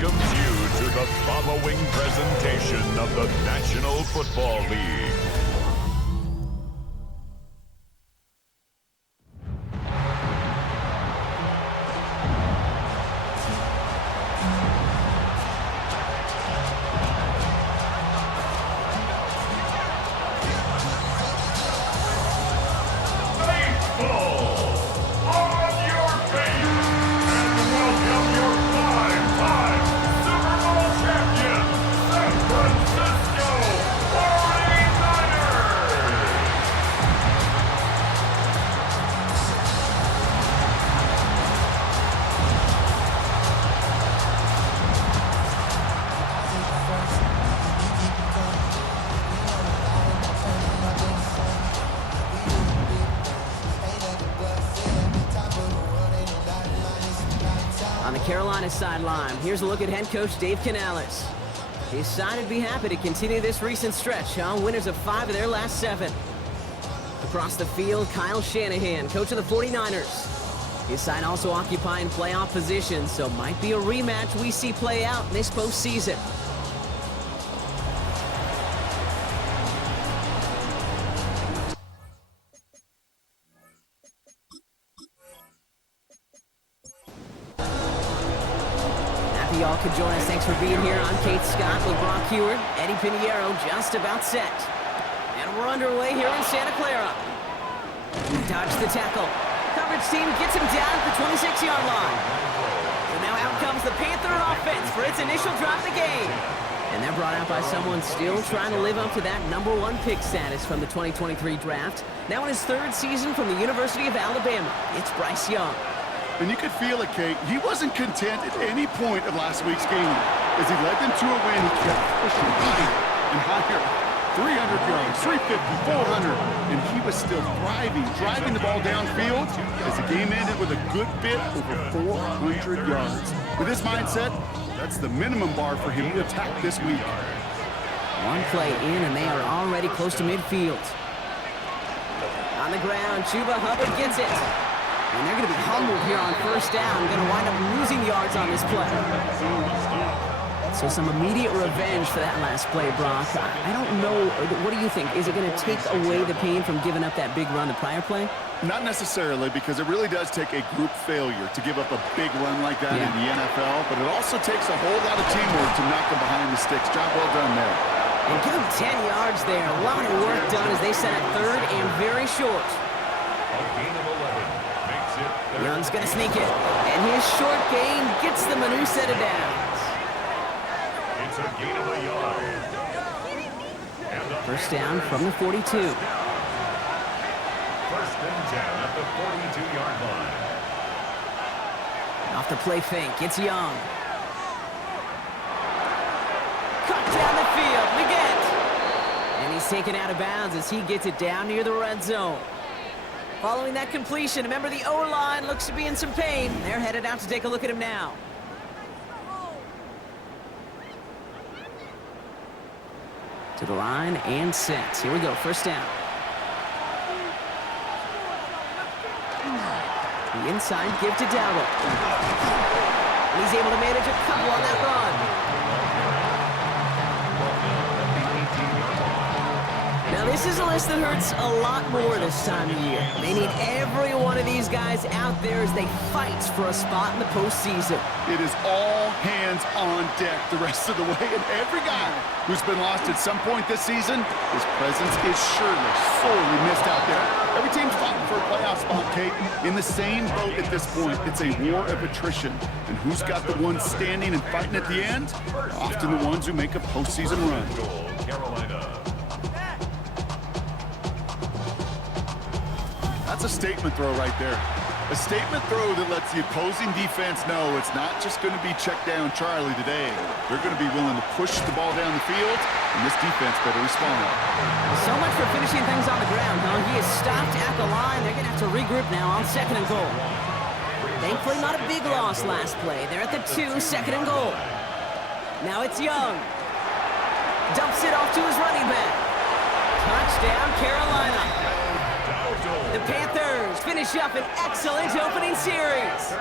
welcomes you to the following presentation of the National Football League. On the Carolina sideline, here's a look at head coach Dave Canales. His side would be happy to continue this recent stretch, winners of 5 of their last 7. Across the field, Kyle Shanahan, coach of the 49ers. His side also occupying playoff positions, so might be a rematch we see play out in this postseason. Y'all could join us. Thanks for being here. I'm Kate Scott with Brock Heward. Eddie Pinheiro just about set. And we're underway here in Santa Clara. Dodge the tackle. Coverage team gets him down at the 26-yard line. So now out comes the Panther offense for its initial drive of the game. And they're brought out by someone still trying to live up to that #1 pick status from the 2023 draft. Now in his 3rd season from the University of Alabama, it's Bryce Young. And you could feel it, Kate. He wasn't content at any point of last week's game. As he led them to a win, he kept pushing higher and higher. 300 yards, 350, 400, and he was still thriving, driving the ball downfield as the game ended with a good bit over 400 yards. With this mindset, that's the minimum bar for him to attack this week. One play in, and they are already close to midfield. On the ground, Chuba Hubbard gets it. And they're going to be humbled here on 1st down. Going to wind up losing yards on this play. So some immediate revenge for that last play, Brock. I don't know. What do you think? Is it going to take away the pain from giving up that big run the prior play? Not necessarily, because it really does take a group failure to give up a big run like that in the NFL. But it also takes a whole lot of teamwork to knock them behind the sticks. Job well done there. And give them 10 yards there. A lot of work done as they set up 3rd and very short. Young's going to sneak it, and his short gain gets them a new set of downs. It's a gain of a yard. 1st down from the 42. 1st and 10 at the 42-yard line. Off the play fake, it's Young. Cut down the field, Leggett. And he's taken out of bounds as he gets it down near the red zone. Following that completion, remember the O-line looks to be in some pain. They're headed out to take a look at him now. To the line and set. Here we go, 1st down. The inside give to Dowdle. And he's able to manage a couple on that run. Now this is a list that hurts a lot more this time of year. They need every one of these guys out there as they fight for a spot in the postseason. It is all hands on deck the rest of the way, and every guy who's been lost at some point this season, his presence is surely sorely missed out there. Every team's fighting for a playoff spot, Kate. In the same boat at this point, it's a war of attrition. And who's got the ones standing and fighting at the end? Often the ones who make a postseason run. Carolina. That's a statement throw right there. A statement throw that lets the opposing defense know it's not just going to be check down Charlie today. They're going to be willing to push the ball down the field, and this defense better respond. So much for finishing things on the ground, huh? He is stopped at the line. They're going to have to regroup now on 2nd and goal. Thankfully, not a big loss last play. They're at the 2, 2nd and goal. Now it's Young. Dumps it off to his running back. Touchdown, Carolina. The Panthers finish up an excellent opening series.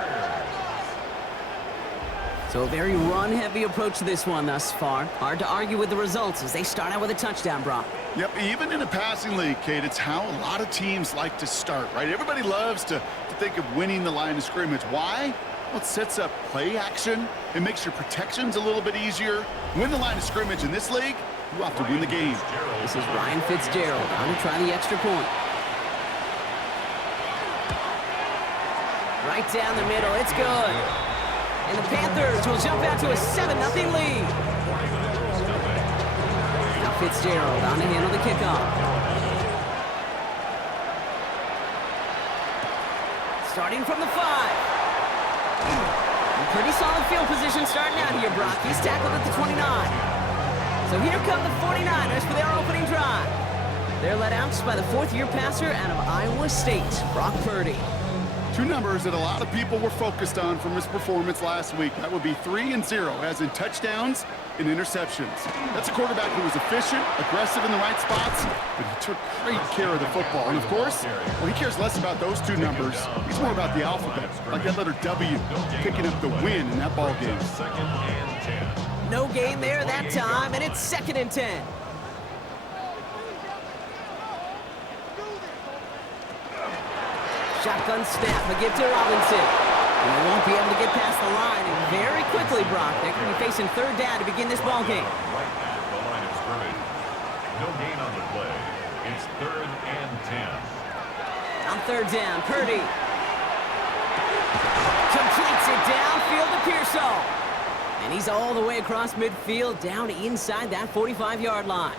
So a very run-heavy approach to this one thus far. Hard to argue with the results as they start out with a touchdown, Brock. Yep, even in a passing league, Kate, it's how a lot of teams like to start, right? Everybody loves to think of winning the line of scrimmage. Why? Well, it sets up play action. It makes your protections a little bit easier. Win the line of scrimmage in this league, you have to win the game. This is Ryan Fitzgerald on to try the extra point. Right down the middle, it's good. And the Panthers will jump out to a 7-0 lead. Now Fitzgerald on to handle the kickoff. Starting from the 5. Pretty solid field position starting out here, Brock. He's tackled at the 29. So here come the 49ers for their opening drive. They're led out by the fourth-year passer out of Iowa State, Brock Purdy. Two numbers that a lot of people were focused on from his performance last week. That would be 3 and 0, as in touchdowns and interceptions. That's a quarterback who was efficient, aggressive in the right spots, but he took great care of the football. And of course, well, he cares less about those two numbers. He's more about the alphabet, like that letter W, picking up the win in that ball game. No gain there that time, and it's 2nd and 10. Shotgun snap, a give to Robinson. And they won't be able to get past the line, and very quickly, Brock, they're going to be facing 3rd down to begin this ball game. Right at the line of scrimmage. No gain on the play. It's 3rd and 10. On 3rd down, Purdy completes it downfield to Pearsall. And he's all the way across midfield, down inside that 45-yard line.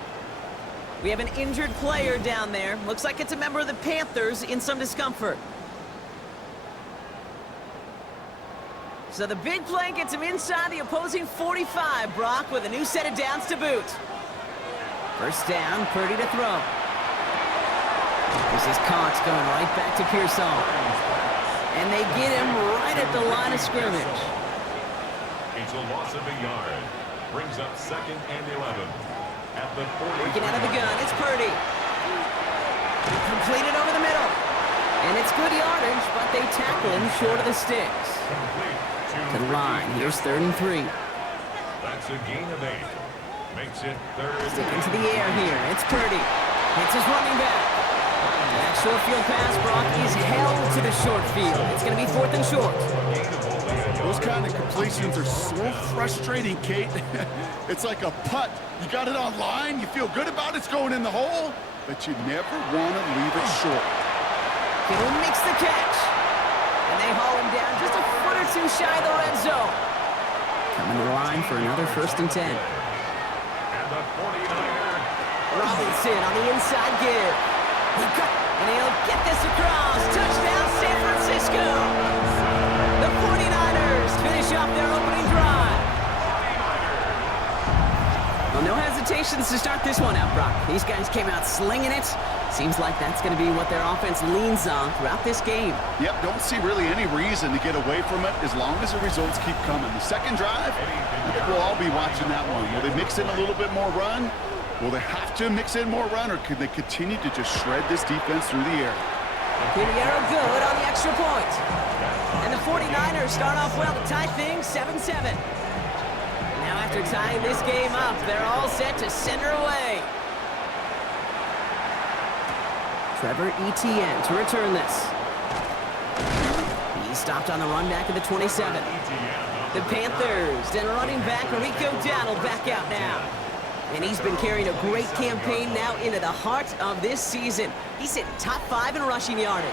We have an injured player down there. Looks like it's a member of the Panthers in some discomfort. So the big play gets him inside the opposing 45, Brock, with a new set of downs to boot. 1st down, Purdy to throw. This is Cox going right back to Pearsall. And they get him right at the line of scrimmage. It's a loss of a yard. Brings up 2nd and 11. At the 40. Working out of the gun, it's Purdy. Completed over the middle. And it's good yardage, but they tackle him short of the sticks. To the line, here's 3rd and 3. That's a gain of 8. Makes it 3rd. Sticking to the air here, it's Purdy. Hits his running back. That short field pass, Brock, is held to the short field. It's going to be 4th and short. Those kind of completions are so frustrating, Kate. It's like a putt. You got it on line, you feel good about it's going in the hole, but you never want to leave it short. He'll mix the catch. And they haul him down just a foot or two shy of the red zone. Coming to the line for another 1st and 10. And the 49er. Robinson on the inside give. And he'll get this across. Touchdown, San Francisco. The 49ers finish off their opening drive. Well, no hesitations to start this one out, Brock. These guys came out slinging it. Seems like that's going to be what their offense leans on throughout this game. Yep, don't see really any reason to get away from it as long as the results keep coming. The second drive, I think we'll all be watching that one. Will they mix in a little bit more run? Will they have to mix in more run, or can they continue to just shred this defense through the air? Piniero good on the extra point. And the 49ers start off well to tie things 7-7. Now after tying this game up, they're all set to send her away. Trevor Etienne to return this. He's stopped on the run back at the 27. The Panthers and running back Rico Dowdle back out now. And he's been carrying a great campaign now into the heart of this season. He's hitting top 5 in rushing yardage.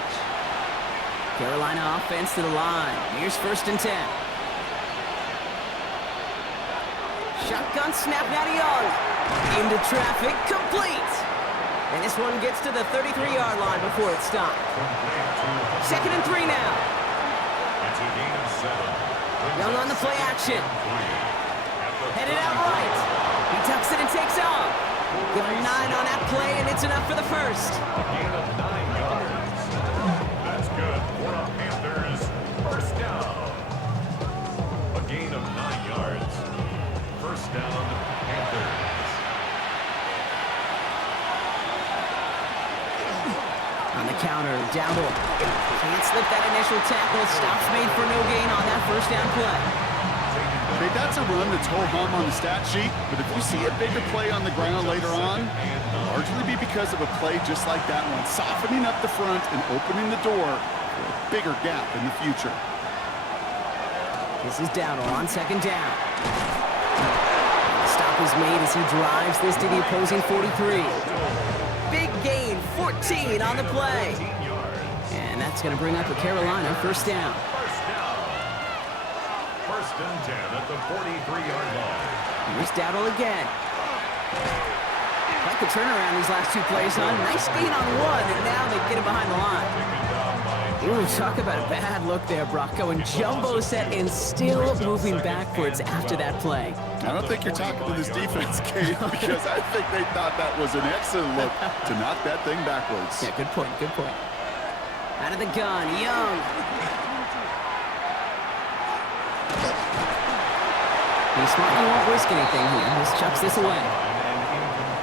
Carolina offense to the line. Here's 1st and 10. Shotgun snap, now to Young. Into traffic, complete. And this one gets to the 33-yard line before it stopped. 2nd and 3 now. It's a gain of 7. Young on the play action. Headed out right. He tucks it and takes off. Give him 9 on that play, and it's enough for the 1st. A gain of 9 yards. That's good for the Panthers. 1st down. A gain of 9 yards. 1st down, Panthers. On the counter, Dowdle can't slip that initial tackle. Stops made for no gain on that 1st down play. Okay, that's a run that's ho-hum on the stat sheet, but if you see a bigger play on the ground later on, it'll largely be because of a play just like that one, softening up the front and opening the door for a bigger gap in the future. This is Dowdle on second down. The stop is made as he drives this to the opposing 43. Big gain, 14 on the play. And that's going to bring up a Carolina first down. First and 10 at the 43-yard line. Here's Dowdle again. Like the turnaround these last two plays, huh? Nice gain on one, and now they get him behind the line. Ooh, talk about a bad look there, Brock. Going jumbo set and still moving backwards after that play. I don't think you're talking to this defense, Kate, because I think they thought that was an excellent look to knock that thing backwards. Yeah, good point, good point. Out of the gun, Young. He's smart, he won't risk anything here. Just chucks this away.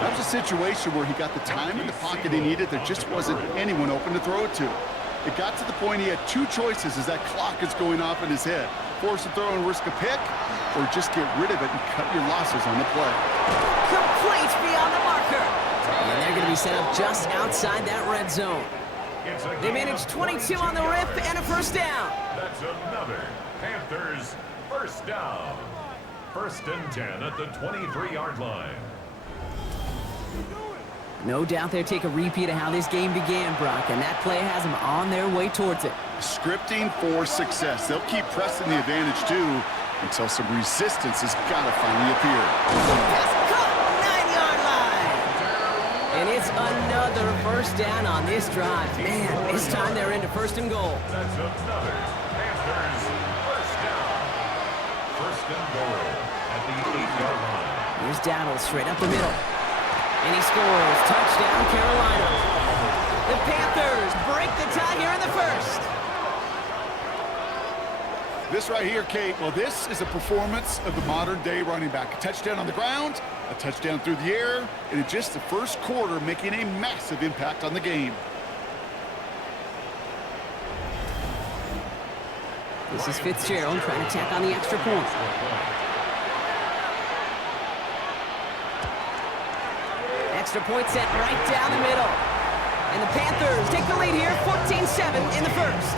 That was a situation where he got the time in the pocket he needed. There just wasn't anyone open to throw it to. It got to the point he had two choices as that clock is going off in his head. Force a throw and risk a pick, or just get rid of it and cut your losses on the play. Complete beyond the marker. And they're going to be set up just outside that red zone. They managed 22 on the rip and a first down. That's another Panthers first down. First and 10 at the 23-yard line. No doubt they'll take a repeat of how this game began, Brock, and that play has them on their way towards it. Scripting for success. They'll keep pressing the advantage, too, until some resistance has got to finally appear. Just caught, 9-yard line. And it's another first down on this drive. Man, this time they're into first and goal. That's another Panthers first down. First and goal at the 8-yard line. Here's Dowdle straight up the middle. And he scores. Touchdown, Carolina. The Panthers break the tie here in the first. This right here, Kate, well, this is a performance of the modern-day running back. A touchdown on the ground, a touchdown through the air, and in just the first quarter, making a massive impact on the game. This is Fitzgerald trying to tack on the extra point. Extra point set right down the middle. And the Panthers take the lead here, 14-7 in the first.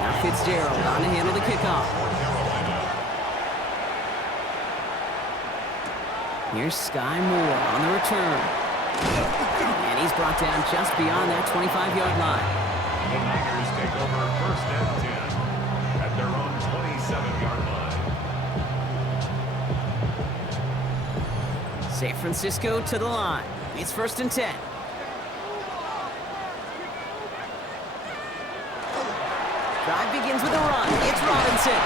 Now Fitzgerald on to handle the kickoff. Here's Sky Moore on the return. And he's brought down just beyond that 25-yard line. The Niners take over first and 10 at their own 27-yard line. San Francisco to the line. It's first and 10. Drive begins with a run. It's Robinson.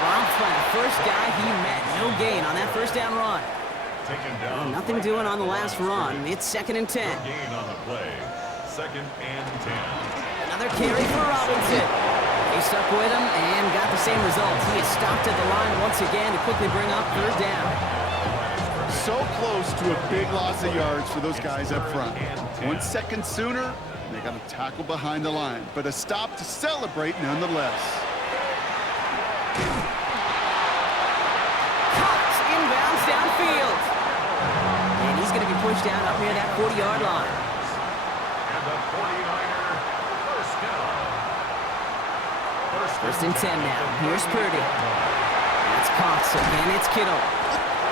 Dropped by the first guy he met. No gain on that first down run. Taken down. Nothing doing on the last run. It's second and 10. Gain on the play. Second and 10. Another carry for Robinson. He stuck with him and got the same results. He is stopped at the line once again to quickly bring up third down. So close to a big loss of yards for those guys up front. 1 second sooner, they got a tackle behind the line, but a stop to celebrate nonetheless. Caught inbounds downfield. And he's going to be pushed down up near that 40-yard line. And the 49er first down. First and 10 now. Here's Purdy. That's Cox. Again, it's Kittle.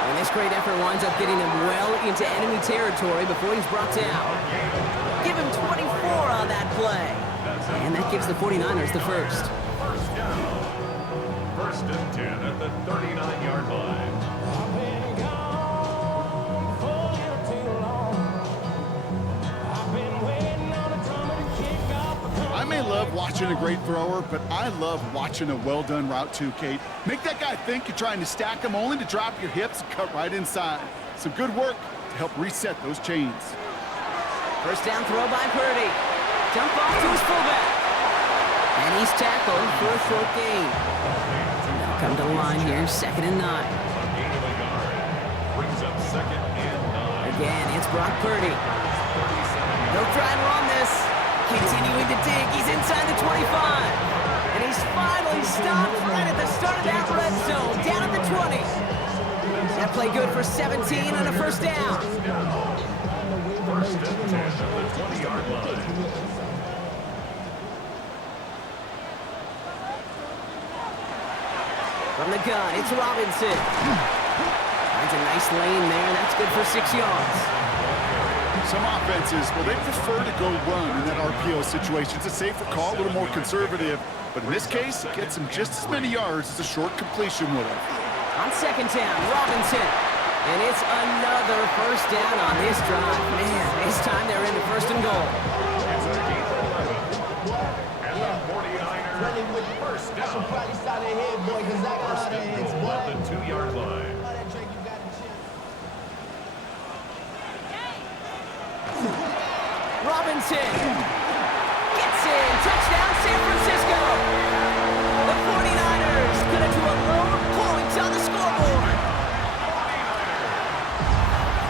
And this great effort winds up getting him well into enemy territory before he's brought down. Give him 24 on that play. And that gives the 49ers the first. First down. First and 10 at the 39-yard line. I may love watching a great thrower, but I love watching a well-done route too, Kate. Make that guy think you're trying to stack him only to drop your hips and cut right inside. Some good work to help reset those chains. First down throw by Purdy. Dump off to his fullback. And he's tackled for a short gain. They'll come to the line here, second and 9. A gain of a yard. Brings up second and 9. Again, it's Brock Purdy. He'll try and run this. Continuing to dig. He's inside the 25. And he's finally stopped right at the start of that red zone, down at the 20. That play good for 17 and a first down. First and 10 at the 20-yard line. From the gun, it's Robinson. Finds a nice lane there. That's good for 6 yards. Some offenses, well, they prefer to go run in that RPO situation. It's a safer call, a little more conservative. But in this case, it gets him just as many yards as a short completion would have. On second down, Robinson. And it's another first down on this drive. Man, this time they're into first and goal. It's a gain of 11. And the 49ers first down. First and goal at the 2-yard line. Robinson gets in. Touchdown, San Francisco. The 49ers gonna do a load of points on the scoreboard.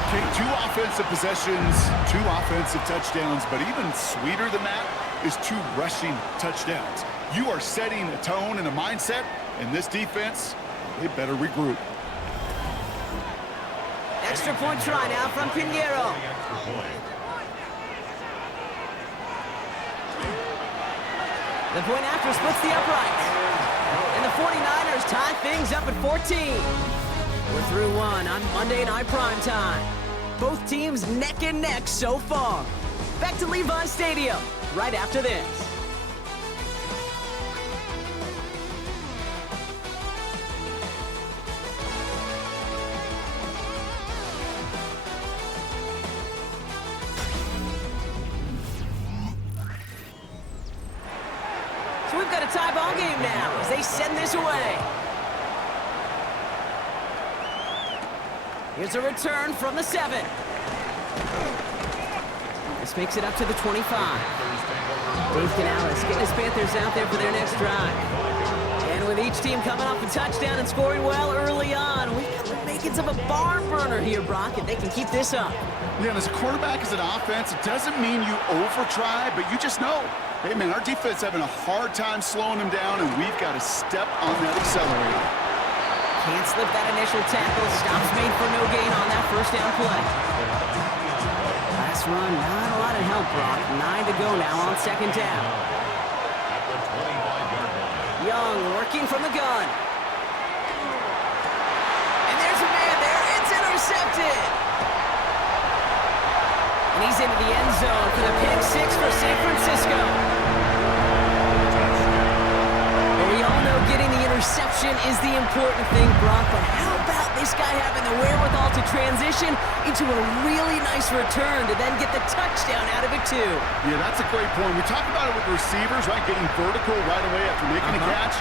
Okay, 2 offensive possessions, 2 offensive touchdowns, but even sweeter than that is 2 rushing touchdowns. You are setting a tone and a mindset, and this defense, they better regroup. Extra point try now from Pinheiro. The point after splits the uprights. And the 49ers tie things up at 14. We're through one on Monday Night Primetime. Both teams neck and neck so far. Back to Levi Stadium right after this. So we've got a tie ball game now as they send this away. Here's a return from the 7. This makes it up to the 25. Dave Canales getting his Panthers out there for their next drive. And with each team coming off a touchdown and scoring well early on, we've got the makings of a barn burner here, Brock, and they can keep this up. Yeah, and as a quarterback, as an offense, it doesn't mean you over-try, but you just know, hey, man, our defense having a hard time slowing them down, and we've got to step on that accelerator. Can't slip that initial tackle. Stops made for no gain on that first down play. Last run, not a lot of help, Brock. 9 to go now on second down. Young working from the gun. And there's a man there. It's intercepted. And he's into the end zone for the pick 6 for San Francisco. Well, we all know getting the interception is the important thing, Brock, but how about this guy having the wherewithal to transition into a really nice return to then get the touchdown out of it, too? Yeah, that's a great point. We talk about it with receivers, right, getting vertical right away after making a catch.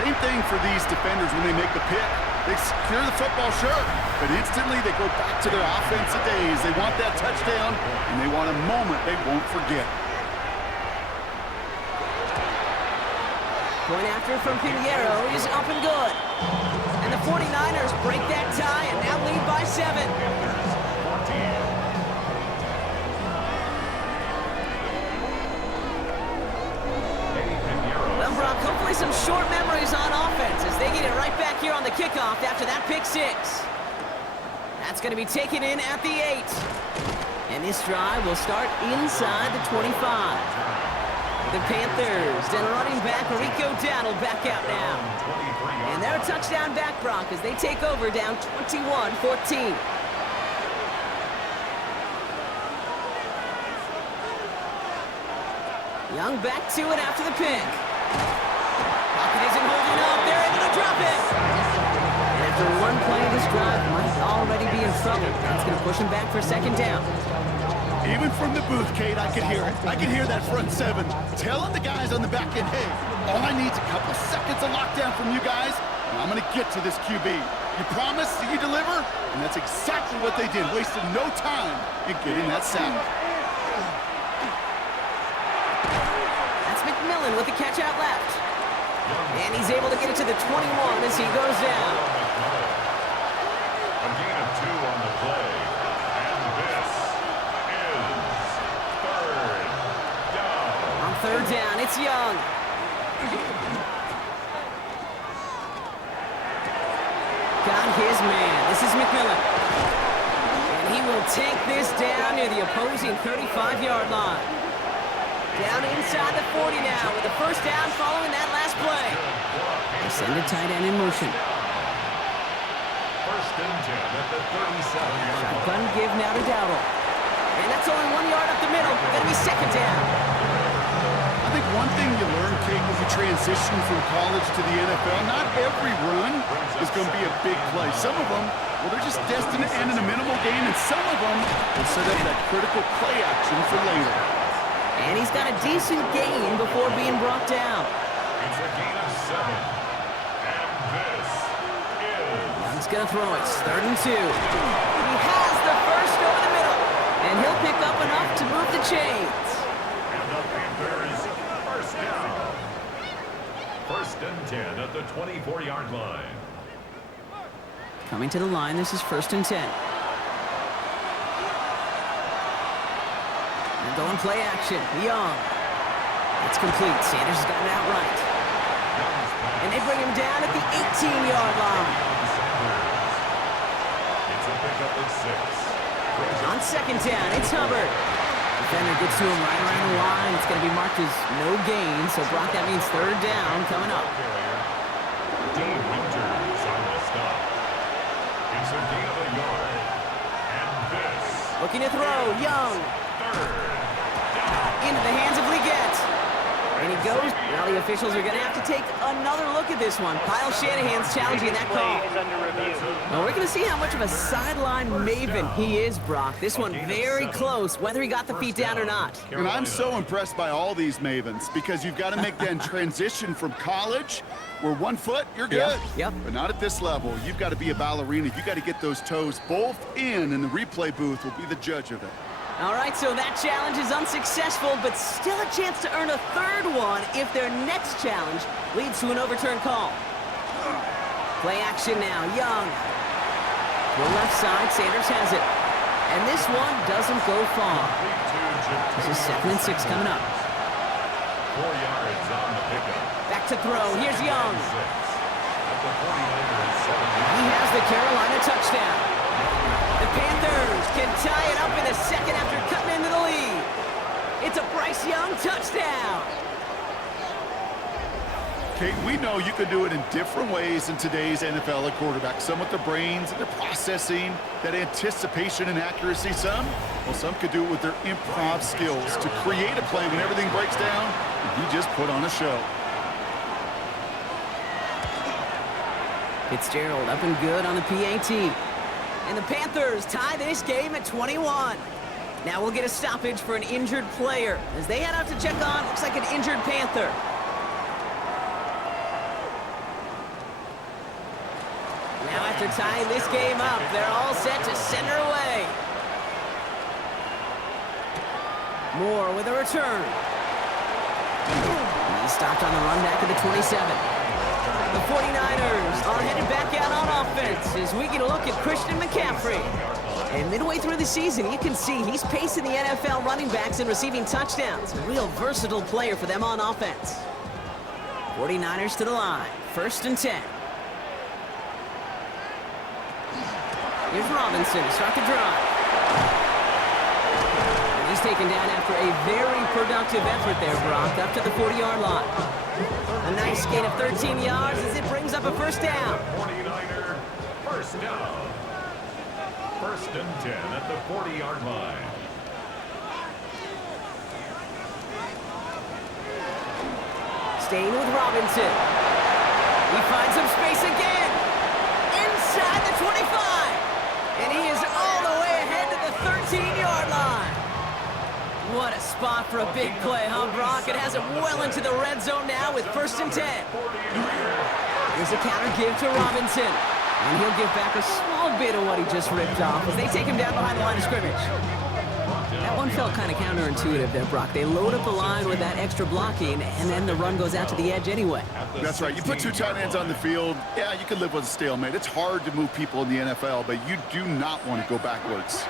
Same thing for these defenders when they make the pick. They secure the football, sure, but instantly they go back to their offensive days. They want that touchdown, and they want a moment they won't forget. Point after from Pinheiro is up and good. And the 49ers break that tie and now lead by 7. Well, Brock, hopefully some short memories on offense as they get it right back here on the kickoff after that pick 6. That's going to be taken in at the 8. And this drive will start inside the 25. The Panthers and running back Rico Dowdle back out now. And they're a touchdown back, Brock, as they take over down 21-14. Young back to it after the pick. Pocket isn't holding up. They're able to drop it. And after one play, this drive might already be in trouble. That's going to push him back for second down. Even from the booth, Kate, I could hear it. I could hear that front 7 telling the guys on the back end, hey, all I need is a couple seconds of lockdown from you guys, and I'm going to get to this QB. You promise that you deliver? And that's exactly what they did, wasted no time in getting that sack. That's McMillan with the catch out left. And he's able to get it to the 21 as he goes down. A gain of 2 on the play. And this is third down. It's Young. Got his man. This is McMillan. And he will take this down near the opposing 35-yard line. Down inside the 40 now with a first down following that last play. They send a tight end in motion. First and 10 at the 37-yard line. Shotgun give now to Dowdle. And that's only 1 yard up the middle. Gonna be second down. I think one thing you learn, Kate, when you transition from college to the NFL, not every run is going to be a big play. Some of them, well, they're just destined to end in a minimal gain, and some of them will set up that critical play action for later. And he's got a decent gain before being brought down. It's a gain of 7. And this is... Young's gonna throw it. 3rd and 2. He has the first over the middle. And he'll pick up enough to move the chains. And the Panthers, first down. First and 10 at the 24-yard line. Coming to the line, this is 1st and 10. And going play action. Young. It's complete. Sanders has gotten it out right. And they bring him down at the 18-yard line. It's a pickup of 6. On second down, it's Hubbard. Defender gets to him right around the line. It's going to be marked as no gain, so Brock, that means 3rd down coming up. Dean Winters on the stop. It's a gain of a yard. And this... Looking to throw, Young. 3rd. Into the hands of Leggett. And he goes. Now the officials are going to have to take another look at this one. Kyle Shanahan's challenging that call. Now we're going to see how much of a sideline maven he is, Brock. This one very close, whether he got the feet down or not. And I'm so impressed by all these mavens because you've got to make that transition from college where 1 foot, you're good. Yep. But not at this level. You've got to be a ballerina. You've got to get those toes both in, and the replay booth will be the judge of it. All right, so that challenge is unsuccessful, but still a chance to earn a 3rd one if their next challenge leads to an overturned call. Play action now, Young. To the left side, Sanders has it. And this one doesn't go far. This is 2nd and 6 coming up. 4 yards on the pickup. Back to throw, here's Young. 6. At the 49ers, 7. He has the Carolina touchdown. The Panthers can tie it up in the second after cutting into the lead. It's a Bryce Young touchdown. Kate, we know you can do it in different ways in today's NFL at quarterback. Some with their brains and their processing, that anticipation and accuracy. Some could do it with their improv skills to create a play when everything breaks down. And he just put on a show. Fitzgerald up and good on the PAT. And the Panthers tie this game at 21. Now we'll get a stoppage for an injured player as they head out to check on, looks like an injured Panther. Now after tying this game up, they're all set to send her away. Moore with a return. He's stopped on the run back at the 27. The 49ers are headed back out on offense as we get a look at Christian McCaffrey. And midway through the season, you can see he's pacing the NFL running backs and receiving touchdowns. A real versatile player for them on offense. 49ers to the line. 1st and 10. Here's Robinson to start the drive. And he's taken down after a very productive effort there, Brock, up to the 40-yard line. A nice gain of 13 yards as it brings up a first down. 49er, first down. 1st and 10 at the 40-yard line. Staying with Robinson. He finds some space again. Inside the 25. And he is all the way ahead to the 13-yard line. What a spot for a big play, huh, Brock? It has it well into the red zone now with 1st and 10. Here's a counter give to Robinson. And he'll give back a small bit of what he just ripped off as they take him down behind the line of scrimmage. That one felt kind of counterintuitive there, Brock. They load up the line with that extra blocking, and then the run goes out to the edge anyway. That's right. You put 2 tight ends on the field, yeah, you can live with a stalemate. It's hard to move people in the NFL, but you do not want to go backwards.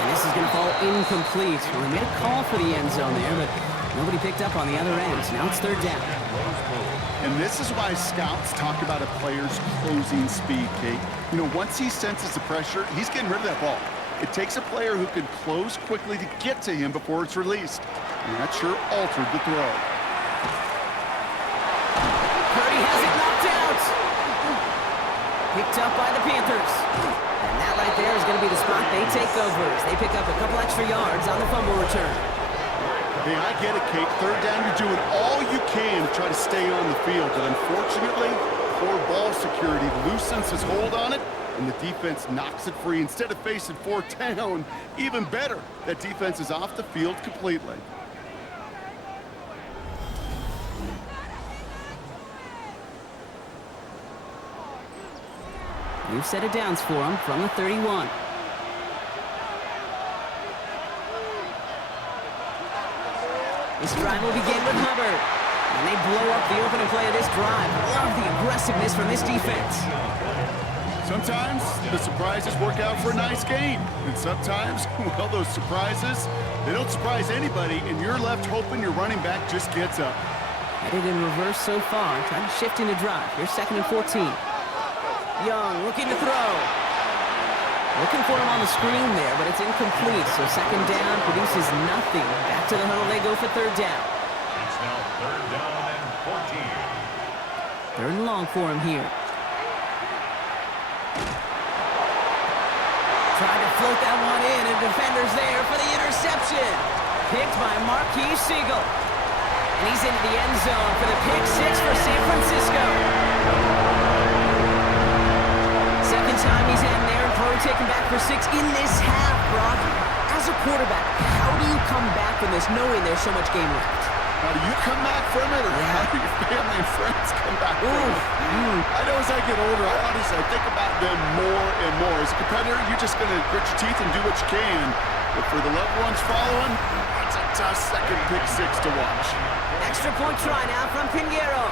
And this is is going to fall incomplete. Well, they made a call for the end zone there, but nobody picked up on the other end. Now it's third down. And this is why scouts talk about a player's closing speed, Kate. You know, once he senses the pressure, he's getting rid of that ball. It takes a player who can close quickly to get to him before it's released. And that sure altered the throw. Purdy has it knocked out. Picked up by the Panthers. And that right there is going to be the spot they take over as they pick up a couple extra yards on the fumble return. Hey, I get it, Kate. Third down, you're doing all you can to try to stay on the field. But unfortunately, poor ball security loosens his hold on it, and the defense knocks it free. Instead of facing fourth down, even better, that defense is off the field completely. New set of downs for him from the 31. This drive will begin with Hubbard. And they blow up the opening play of this drive. Love the aggressiveness from this defense. Sometimes the surprises work out for a nice game. And sometimes, well, those surprises, they don't surprise anybody, and you're left hoping your running back just gets up. Headed in reverse so far. Trying to shift into drive. Here's 2nd and 14. Young looking to throw. Looking for him on the screen there, but it's incomplete. So 2nd down produces nothing. Back to the huddle they go for 3rd down. It's now 3rd down and 14. 3rd and long for him here. Tried to float that one in, and defender's there for the interception. Picked by Marquise Siegel. And he's into the end zone for the pick 6 for San Francisco. Second time he's in there, and Purdy taken back for 6 in this half, Brock. As a quarterback, how do you come back from this knowing there's so much game left? How do you come back from it, or how do your family and friends come back from it? I know as I get older, I think about them more and more. As a competitor, you're just going to grit your teeth and do what you can. But for the loved ones following, it's a tough second pick 6 to watch. Extra point try now from Pinheiro.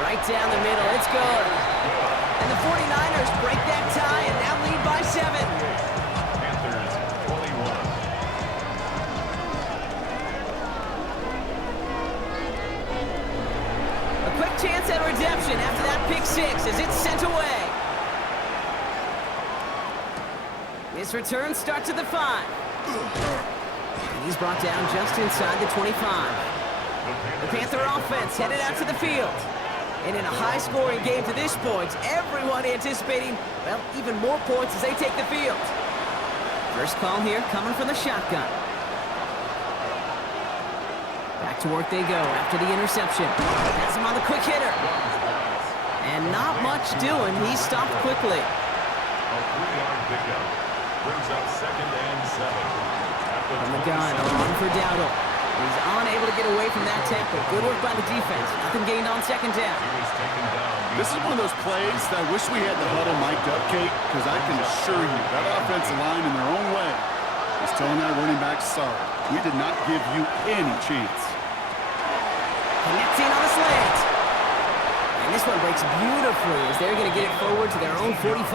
Right down the middle, it's good. And the 49ers break that tie and now lead by 7. Panthers 21. A quick chance at redemption after that pick 6 as it's sent away. This return starts at the 5. And he's brought down just inside the 25. The Panther offense headed out to the field. And in a high-scoring game to this point, everyone anticipating, well, even more points as they take the field. First call here coming from the shotgun. Back to work they go after the interception. Has him on the quick hitter. And not much doing. He stopped quickly. A 3-yard pickup brings up 2nd and 7. From the gun, on for Dowdle. He's unable to get away from that tackle. Good work by the defense. Nothing gained on 2nd down. He was taken down. This is one of those plays that I wish we had the huddle mic'd up, Kate, because I can assure you that offensive line in their own way is telling that running back, sorry, we did not give you any chance. Connecting on a slant. And this one breaks beautifully as they're going to get it forward to their own 45.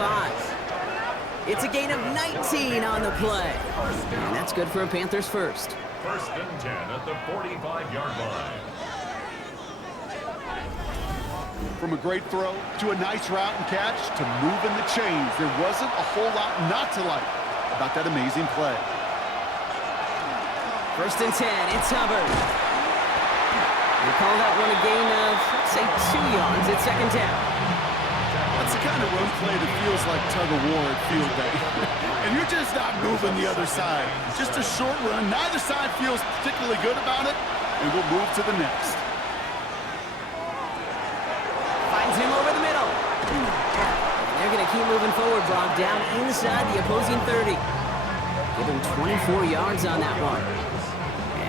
It's a gain of 19 on the play. And that's good for a Panthers first. 1st and 10 at the 45-yard line. From a great throw to a nice route and catch to moving the chains, there wasn't a whole lot not to like about that amazing play. 1st and 10, it's Hubbard. They call that one a gain of, let's say, 2 yards at 2nd down. That's the kind of run play that feels like tug-of-war at field day. And you're just not moving the other side. Just a short run. Neither side feels particularly good about it, and we'll move to the next. Finds him over the middle. And they're going to keep moving forward, Brock, down inside the opposing 30. Give him 24 yards on that one.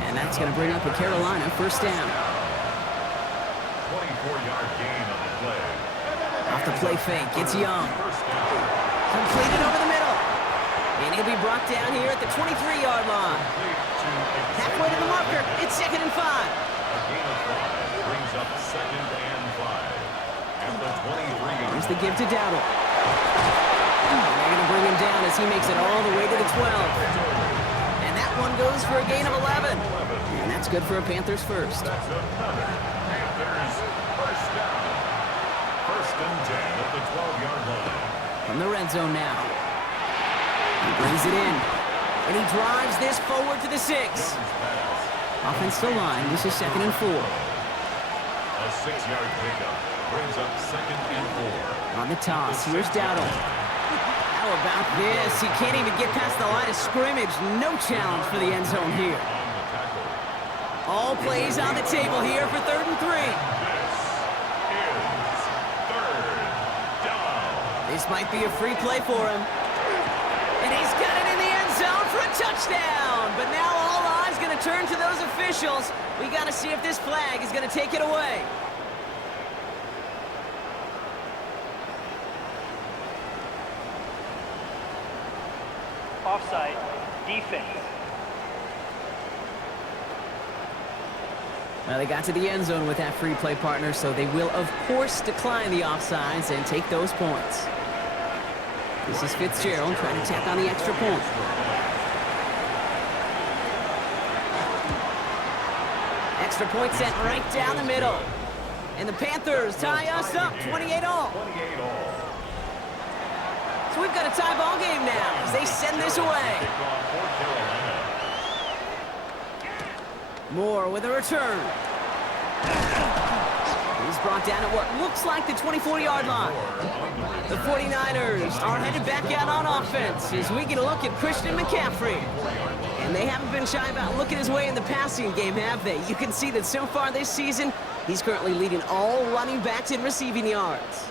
And that's going to bring up a Carolina 1st down. 24-yard gain on the play. Off the play fake, it's Young. Completed over the middle. And he'll be brought down here at the 23-yard line. Halfway to the marker, it's 2nd and 5. A gain of 5 brings up 2nd and 5. And the 23-yard Here's the give to Dowdle. And they're going to slowing him down as he makes it all the way to the 12. And that one goes for a gain of 11. And that's good for a Panthers first. That's another Panthers first down. First and 10 at the 12-yard line. From the red zone now. He brings it in. And he drives this forward to the 6. Offensive line, this is 2nd and 4. A 6-yard pickup brings up 2nd and 4. On the toss, here's Dowdle. How about this? He can't even get past the line of scrimmage. No challenge for the end zone here. On the tackle. All plays on the table here for 3rd and 3. This is 3rd down. This might be a free play for him. And he's got it in the end zone for a touchdown. But now all eyes going to turn to those officials. We got to see if this flag is going to take it away. Offside, defense. Well, they got to the end zone with that free play partner, so they will, of course, decline the offsides and take those points. This is Fitzgerald trying to tack on the extra point. Extra point sent right down the middle. And the Panthers tie us up 28-all. 28-all. So we've got a tie ball game now as they send this away. Kickoff for Carolina. Moore with a return. He's brought down at what looks like the 24-yard line. The 49ers are headed back out on offense as we get a look at Christian McCaffrey. And they haven't been shy about looking his way in the passing game, have they? You can see that so far this season, he's currently leading all running backs in receiving yards.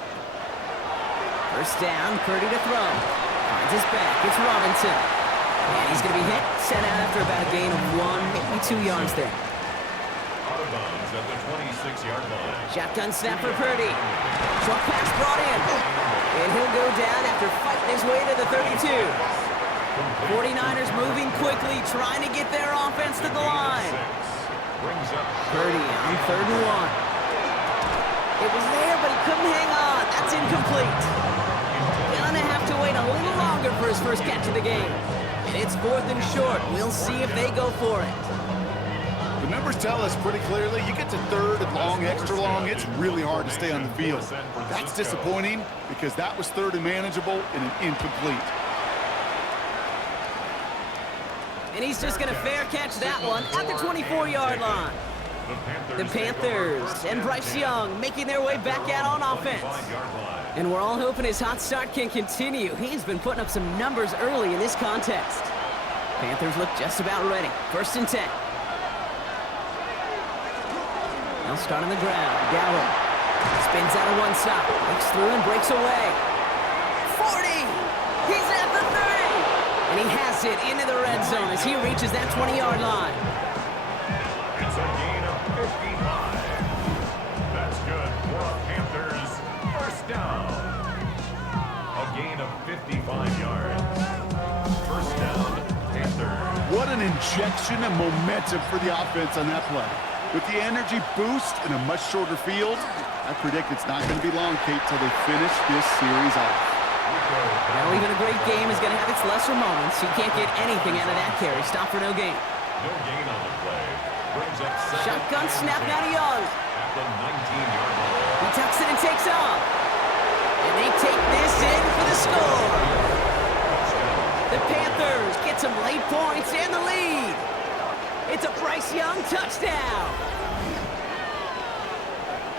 First down, Purdy to throw. Finds his back, it's Robinson. And he's going to be hit, sent out after about a gain of 1, maybe 2 yards there. Out of bounds at the 26-yard line. Shotgun snap for Purdy. Short pass brought in. And he'll go down after fighting his way to the 32. 49ers moving quickly, trying to get their offense to the line. Brings up Purdy on 3rd and 1. It was there, but he couldn't hang on. That's incomplete. Gonna have to wait a little longer for his first catch of the game. And it's 4th and short. We'll see if they go for it. The numbers tell us pretty clearly, you get to 3rd and long, extra long, it's really hard to stay on the field. That's disappointing because that was 3rd and manageable and an incomplete. And he's just going to fair catch that one at the 24-yard line. The Panthers and Bryce Young making their way back out on offense. And we're all hoping his hot start can continue. He's been putting up some numbers early in this contest. Panthers look just about ready. 1st and 10. Now start on the ground. Gallup spins out of one side. Breaks through and breaks away. 40! He's at the 30! And he has it into the red zone as he reaches that 20-yard line. It's a gain of 55. That's good for a Panthers first down. A gain of 55 yards. First down, Panthers. What an injection of momentum for the offense on that play. With the energy boost and a much shorter field, I predict it's not going to be long, Kate, till they finish this series off. Well, even a great game is going to have its lesser moments. You can't get anything out of that carry. Stop for no gain. No gain on the play. Brings up Shotgun snap now to Young. at the 19-yard line. He tucks it and takes off. And they take this in for the score. The Panthers get some late points and the lead. It's a Bryce Young touchdown.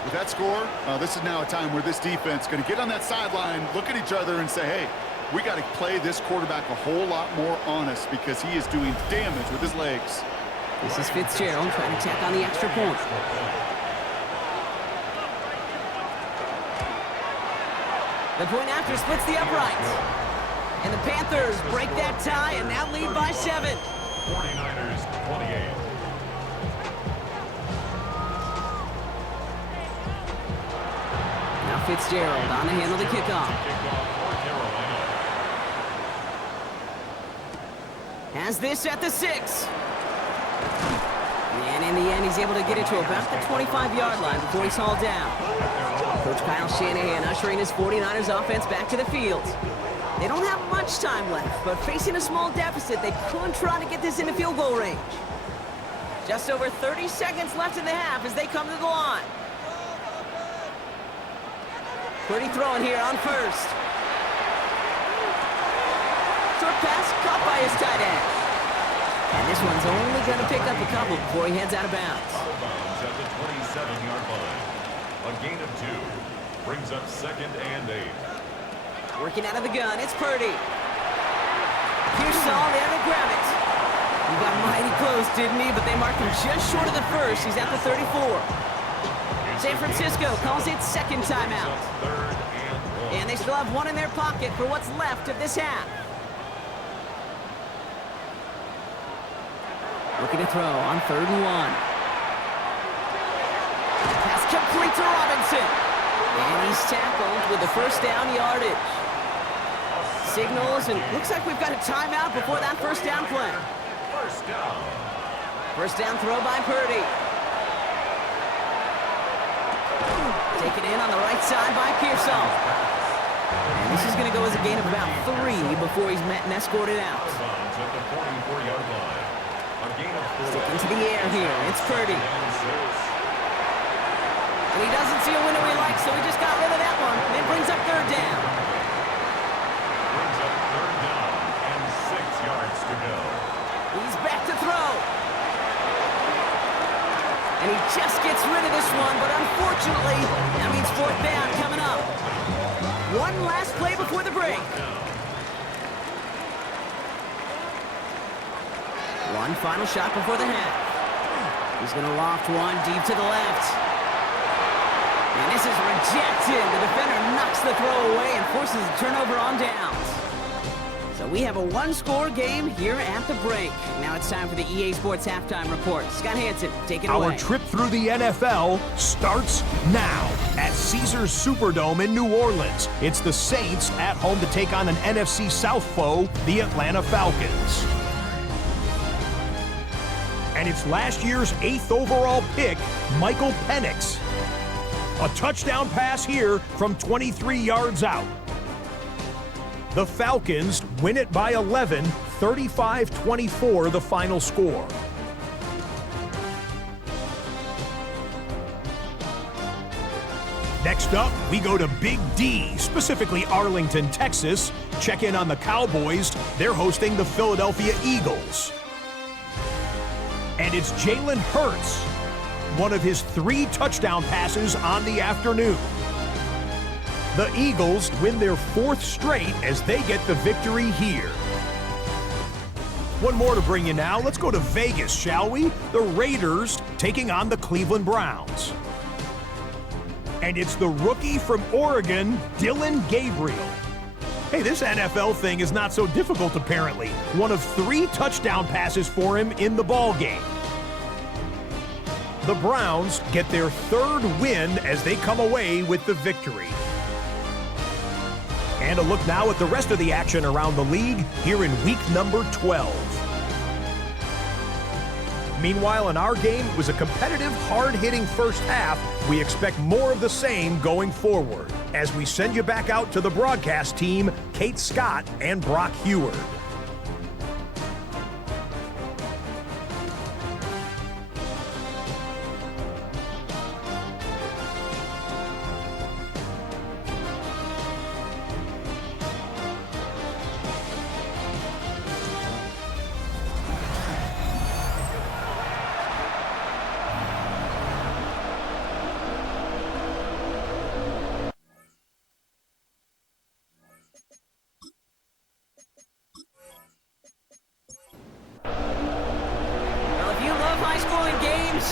With that score, this is now a time where this defense is going to get on that sideline, look at each other and say, hey, we got to play this quarterback a whole lot more honest because he is doing damage with his legs. This is Fitzgerald trying to tack on the extra point. The point after splits the uprights. And the Panthers break that tie and now lead by 7. 49ers 28. Now Fitzgerald on the handle to kick off. Kickoff for Carolina. Has this at the 6. And in the end, he's able to get it to about the 25-yard line before he's hauled down. Coach Kyle Shanahan ushering his 49ers offense back to the field. They don't have much time left, but facing a small deficit, they could try to get this into field goal range. Just over 30 seconds left in the half as they come to the line. Purdy throwing here on first. Short pass caught by his tight end. And this one's only going to pick up a couple before he heads out of bounds. Out of bounds at the 27-yard line. A gain of 2 brings up 2nd and 8. Working out of the gun, it's Purdy. Pearsall there to grab it. He got mighty close, didn't he? But they marked him just short of the first. He's at the 34. San Francisco calls it second timeout. And they still have one in their pocket for what's left of this half. Looking to throw on 3rd and 1. Pass complete to Robinson. And he's tackled with the first down yardage. Signals, and looks like we've got a timeout before that first down play. First down. First down throw by Purdy. Taken in on the right side by Pearsall. And this is going to go as a gain of about 3 before he's met and escorted out. Out of bounds at the 44-yard line. A gain of 4. Sticking to the air here, it's Purdy. And he doesn't see a window he likes, so he just got rid of that one. And brings up 3rd down. Brings up 3rd down and 6 yards to go. He's back to throw. And he just gets rid of this one, but unfortunately, that means 4th down coming up. One last play before the break. One final shot before the half. He's going to loft one deep to the left. And this is rejected. The defender knocks the throw away and forces a turnover on downs. So we have a one-score game here at the break. Now it's time for the EA Sports Halftime Report. Scott Hansen, take it away. Our trip through the NFL starts now at Caesars Superdome in New Orleans. It's the Saints at home to take on an NFC South foe, the Atlanta Falcons. And it's last year's 8th overall pick, Michael Penix. A touchdown pass here from 23 yards out. The Falcons win it by 11, 35-24 the final score. Next up, we go to Big D, specifically Arlington, Texas. Check in on the Cowboys. They're hosting the Philadelphia Eagles. And it's Jalen Hurts, one of his 3 touchdown passes on the afternoon. The Eagles win their 4th straight as they get the victory here. One more to bring you now. Let's go to Vegas, shall we? The Raiders taking on the Cleveland Browns. And it's the rookie from Oregon, Dylan Gabriel. Hey, this NFL thing is not so difficult, apparently. One of 3 touchdown passes for him in the ballgame. The Browns get their 3rd win as they come away with the victory. And a look now at the rest of the action around the league here in week number 12. Meanwhile, in our game, it was a competitive, hard-hitting first half. We expect more of the same going forward as we send you back out to the broadcast team, Kate Scott and Brock Heward.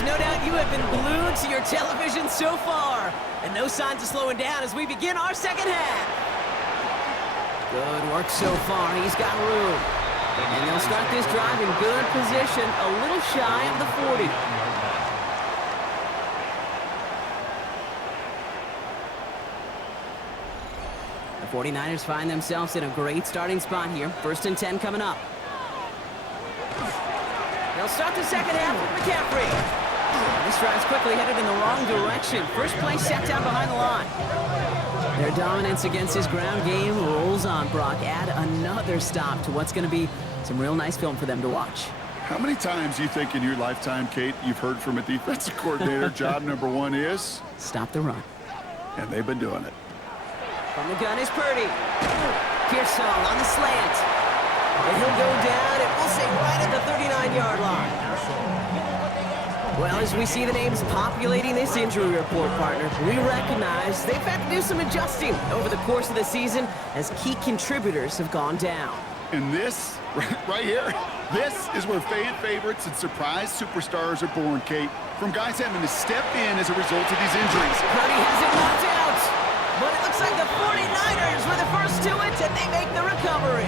No doubt you have been glued to your television so far. And no signs of slowing down as we begin our second half. Good work so far. He's got room. And they'll start this drive in good position, a little shy of the 40. The 49ers find themselves in a great starting spot here. 1st and 10 coming up. They'll start the second half with McCaffrey. This drive's quickly headed in the wrong direction. First play set down behind the line. Their dominance against his ground game rolls on, Brock. Add another stop to what's going to be some real nice film for them to watch. How many times do you think in your lifetime, Kate, you've heard from a defensive coordinator, job number one is? Stop the run. And they've been doing it. From the gun is Purdy. Pearsall on the slant. And he'll go down, and we'll say right at the 39-yard line. Well, as we see the names populating this injury report, partner, we recognize they've had to do some adjusting over the course of the season as key contributors have gone down. And this, right here, this is where fan favorites and surprise superstars are born, Kate. From guys having to step in as a result of these injuries. Purdy has it knocked out. But it looks like the 49ers were the first to it, and they make the recovery.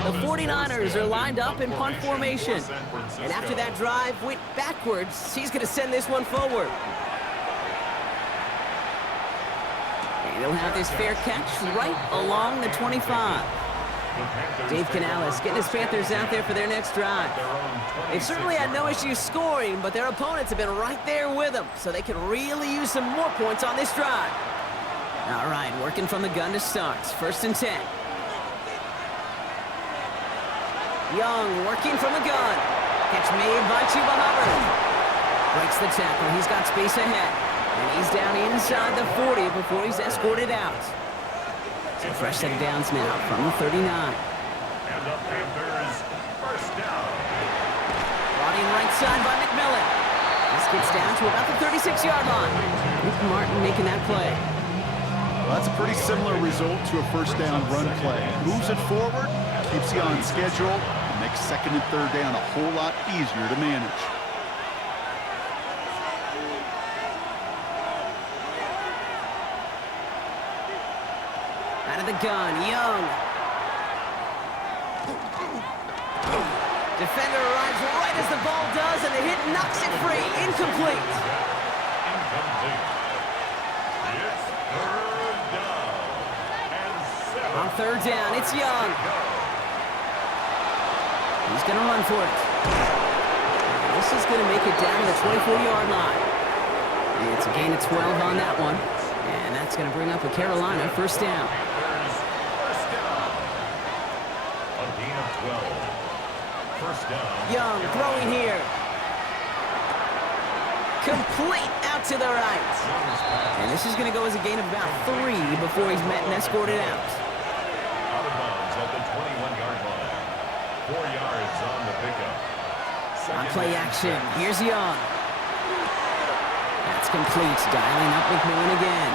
The 49ers are lined up in punt formation. And after that drive went backwards, he's going to send this one forward. And he'll have this fair catch right along the 25. Dave Canales getting his Panthers out there for their next drive. They've certainly had no issues scoring, but their opponents have been right there with them, so they can really use some more points on this drive. All right, working from the gun to start. 1st and 10. Young working from the gun. Catch made by Chuba Hubbard. Breaks the tackle. He's got space ahead. And he's down inside the 40 before he's escorted out. So fresh set of downs now from the 39. And the Panthers first down. Brought in right side by McMillan. This gets down to about the 36-yard line. Nick Martin making that play. Well, that's a pretty similar result to a first down run play. Moves it forward, keeps you on schedule, and makes 2nd and 3rd down a whole lot easier to manage. Out of the gun, Young. Defender arrives right as the ball does, and the hit knocks it free. Incomplete. Incomplete. It's 3rd down. And 7. On 3rd down, it's Young. He's going to run for it. This is going to make it down to the 24-yard line. It's a gain of 12 on that one. And that's going to bring up a Carolina 1st down. First down. A gain of 12. 1st down. Young throwing here. Complete out to the right. And this is going to go as a gain of about 3 before he's met and escorted out. Out of bounds at the 21-yard line. 4 yards on the pickup. On play action, here's Young. That's complete, dialing up McMillan again.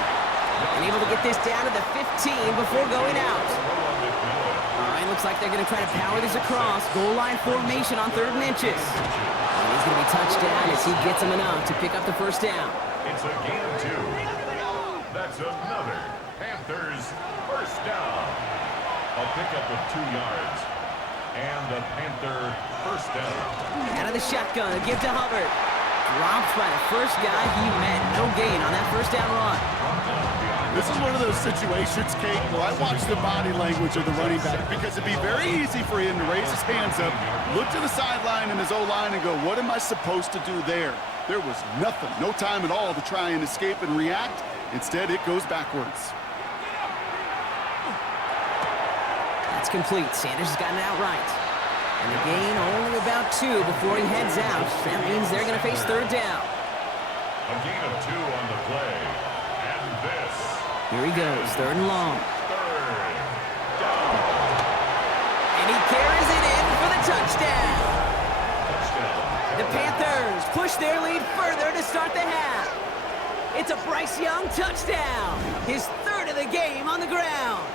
And able to get this down to the 15 before going out. All right, looks like they're going to try to power this across. Goal line formation on 3rd and inches. And he's going to be touched down as he gets him enough to pick up the 1st down. It's a gain of 2. That's another Panthers first down. A pickup of 2 yards. And a Panther first down. Out of the shotgun, a give to Hubbard. Dropped by the first guy he met. No gain on that 1st down run. This is one of those situations, Kate, where I watch the body language of the running back because it'd be very easy for him to raise his hands up, look to the sideline and his O-line and go, what am I supposed to do there? There was nothing, no time at all to try and escape and react. Instead, it goes backwards. That's complete. Sanders has gotten it outright. And the gain only about 2 before he heads out. That means they're going to face 3rd down. A gain of 2 on the play. And this. Here he goes, 3rd and long. 3rd down. And he carries it in for the touchdown. Touchdown. The Panthers push their lead further to start the half. It's a Bryce Young touchdown. His 3rd of the game on the ground.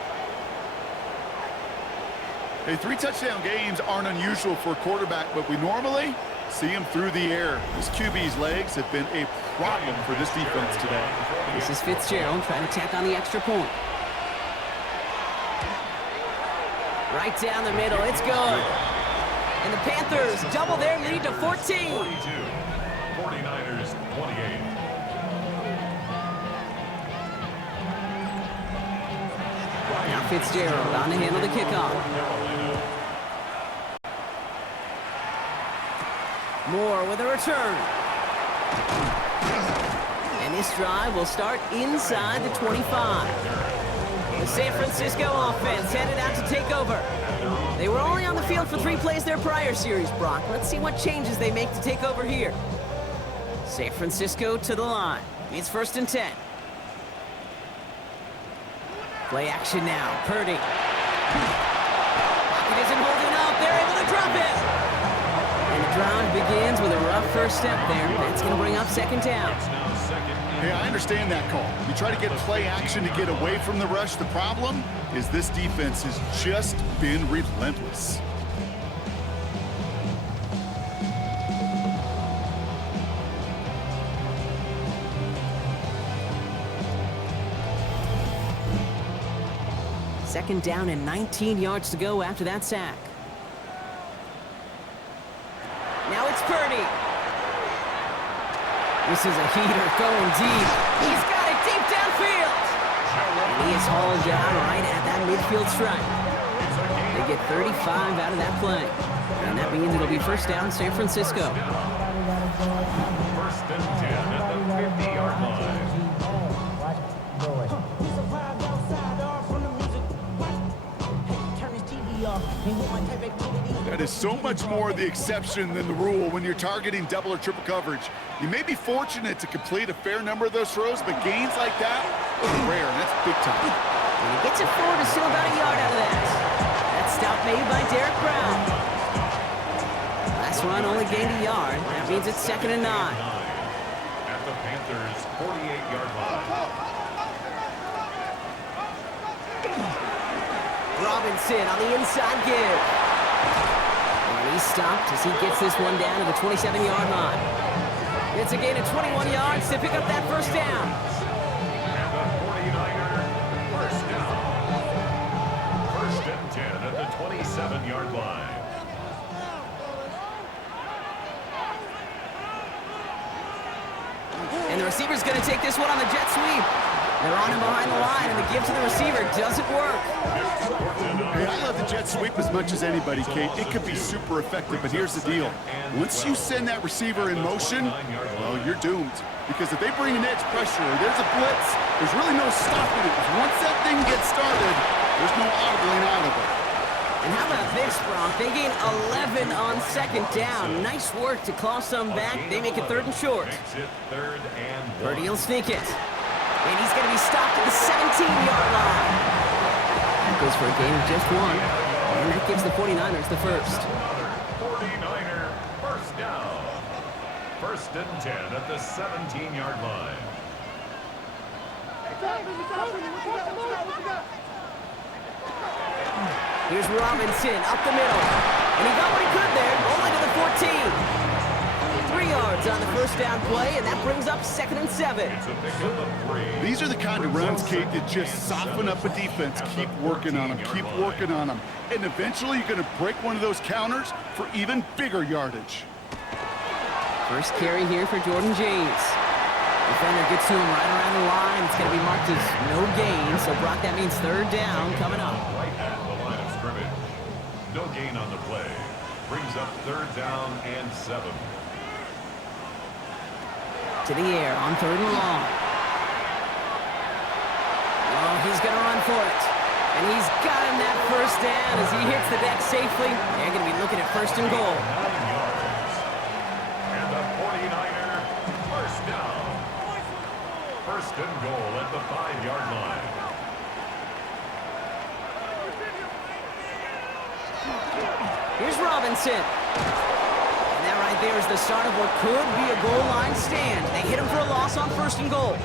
Hey, 3 touchdown games aren't unusual for a quarterback, but we normally see him through the air. This QB's legs have been a problem for this defense today. This is Fitzgerald trying to tack on the extra point. Right down the middle, it's good. And the Panthers double their lead to 14. 42. 49ers 28. Fitzgerald on to handle the kickoff. Moore with a return. And this drive will start inside the 25. The San Francisco offense headed out to take over. They were only on the field for 3 plays their prior series, Brock. Let's see what changes they make to take over here. San Francisco to the line. It's 1st and 10. Play action now. Purdy. Pocket isn't holding up. They're able to drop it. And the drive begins with a rough first step there. That's going to bring up 2nd down. Hey, I understand that call. You try to get play action to get away from the rush. The problem is this defense has just been relentless. Second down and 19 yards to go after that sack. Now it's Purdy. This is a heater going deep. He's got it deep downfield. And he is hauled down right at that midfield stripe. They get 35 out of that play. And that means it'll be 1st down San Francisco. 1st and 10 at the 50-yard line. That is so much more the exception than the rule when you're targeting double or triple coverage. You may be fortunate to complete a fair number of those throws, but gains like that are rare, and that's big time. And he gets it forward to still about a yard out of that. That stop made by Derek Brown. Last run only gained a yard. That means it's 2nd and 9. At the Panthers' 48-yard line. Robinson on the inside give. And he's stopped as he gets this one down to the 27-yard line. It's a gain of 21 yards to pick up that 1st down. And the 49er, 1st down. 1st and 10 at the 27-yard line. And the receiver's going to take this one on the jet sweep. They're on him behind the line, and the give to the receiver doesn't work. Hey, I love the jet sweep as much as anybody, Kate. It could be super effective, but here's the deal. Once you send that receiver in motion, well, you're doomed. Because if they bring an edge pressure or there's a blitz, there's really no stopping it. Once that thing gets started, there's no audibling out of it. And how about this, Brock? They gain 11 on 2nd down. Nice work to claw some back. They make it 3rd and short. Makes it 3rd and 1. Purdy will sneak it. And he's going to be stopped at the 17-yard line. That goes for a gain of just 1. And that gives the 49ers the 1st. 49er, 1st down. 1st and 10 at the 17-yard line. Here's Robinson up the middle. And he got what he could there, only to the 14. 3 yards on the 1st down play, and that brings up 2nd and 7. It's a pickup of 3. These are the kind of runs, Kate, that just soften up a defense. Keep working on them, keep working on them. And eventually you're going to break one of those counters for even bigger yardage. First carry here for Jordan James. Defender gets to him right around the line. It's going to be marked as no gain, so Brock, that means 3rd down coming up. Right at the line of scrimmage. No gain on the play. Brings up 3rd down and 7. To the air on 3rd and long. Oh, he's going to run for it. And he's got him that 1st down as he hits the deck safely. They're going to be looking at 1st and goal. 9 yards. And the 49er, 1st down. 1st and goal at the 5-yard line. Here's Robinson. And that right there is the start of what could be a goal line stand. They hit him for a loss on 1st and goal.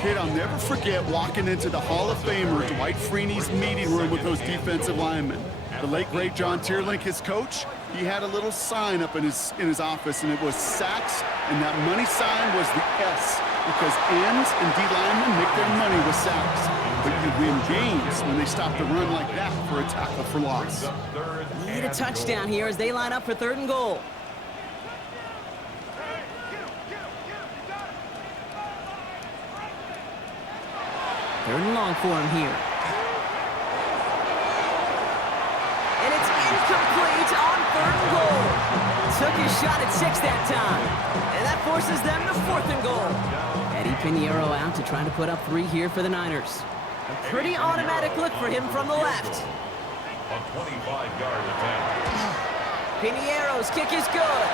Kid, I'll never forget walking into the Hall of Famer Dwight Freeney's meeting room with those defensive linemen. The late, great John Tierlink, his coach, he had a little sign up in his office, and it was sacks, and that money sign was the S, because ends and D linemen make their money with sacks. But you win games when they stop the run like that for a tackle for loss. Need a touchdown here as they line up for 3rd and goal. Third and long for him here. incomplete on 3rd and goal. Took his shot at 6 that time. And that forces them to 4th and goal. Eddie Pinheiro out to try to put up 3 here for the Niners. A pretty automatic look for him from the left. A 25-yard attempt. Pinheiro's kick is good.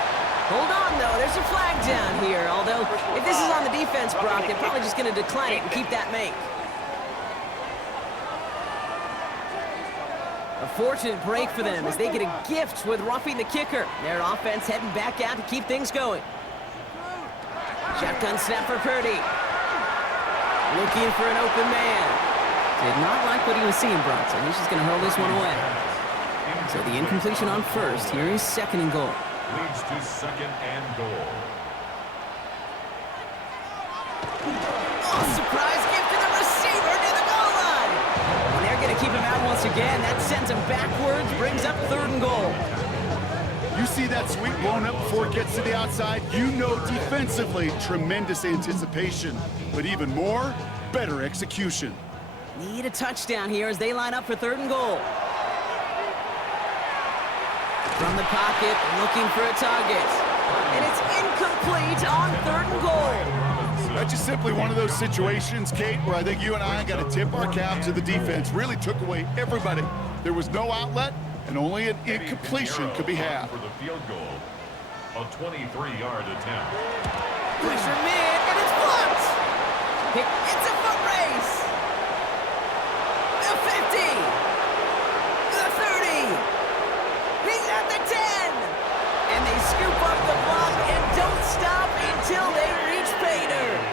Hold on, though. There's a flag down here. Although, if this is on the defense, Brock, they're probably just going to decline it and keep that make. A fortunate break for them as they get a gift with roughing the kicker. Their offense heading back out to keep things going. Shotgun snap for Purdy. Looking for an open man. Did not like what he was seeing, Brock, so he's just going to hurl this one away. So the incompletion on 1st. Here is 2nd and goal. Leads to 2nd and goal. Oh, surprise gift to the receiver near the goal line. And they're going to keep him out once again. That sends him backwards, brings up 3rd and goal. You see that sweep blown up before it gets to the outside, you know defensively, tremendous anticipation. But even more, better execution. Need a touchdown here as they line up for 3rd and goal. From the pocket, looking for a target. And it's incomplete on 3rd and goal. That's just simply one of those situations, Kate, where I think you and I got to tip our cap to the defense. Really took away everybody. There was no outlet, and only an incompletion could be had. For the field goal, a 23-yard attempt. Pressure mid, and it's blocked. It's a foot race. The 50. The 30. He's at the 10. And they scoop up the block and don't stop until they reach pay dirt.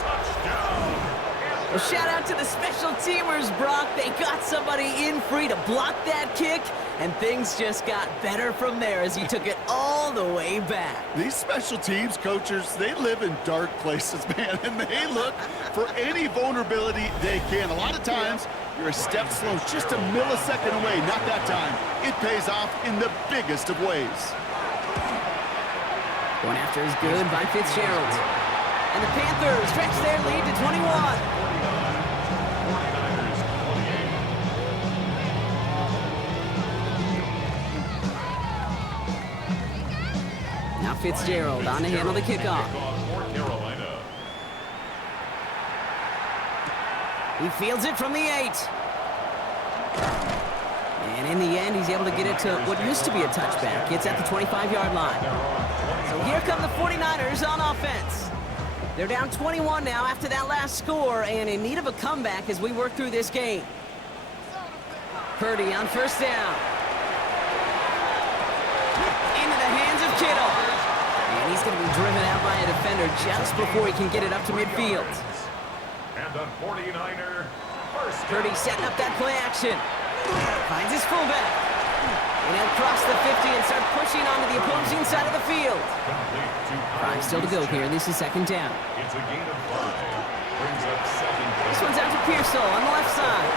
Touchdown. A shout out to the special teamers, Brock. They got somebody in free to block that kick, and things just got better from there as he took it all the way back. These special teams coaches, they live in dark places, man, and they look for any vulnerability they can. A lot of times, you're a step slow, just a millisecond away. Not that time. It pays off in the biggest of ways. One after is good by Fitzgerald. And the Panthers stretch their lead to 21. Now Fitzgerald on to handle the kickoff. For Carolina. He fields it from the 8. And in the end, he's able to get it to what used to be a touchback. It's at the 25-yard line. So here come the 49ers on offense. They're down 21 now after that last score and in need of a comeback as we work through this game. Purdy on 1st down. Into the hands of Kittle. And he's going to be driven out by a defender just before he can get it up to midfield. And the 49er first. Purdy setting up that play action. Finds his fullback. And he'll cross the 50 and start pushing onto the opposing side of the field. 5 still to go here. This is 2nd down. It's a gain of 5. Brings up 2nd. This one's out to Pearsall on the left side.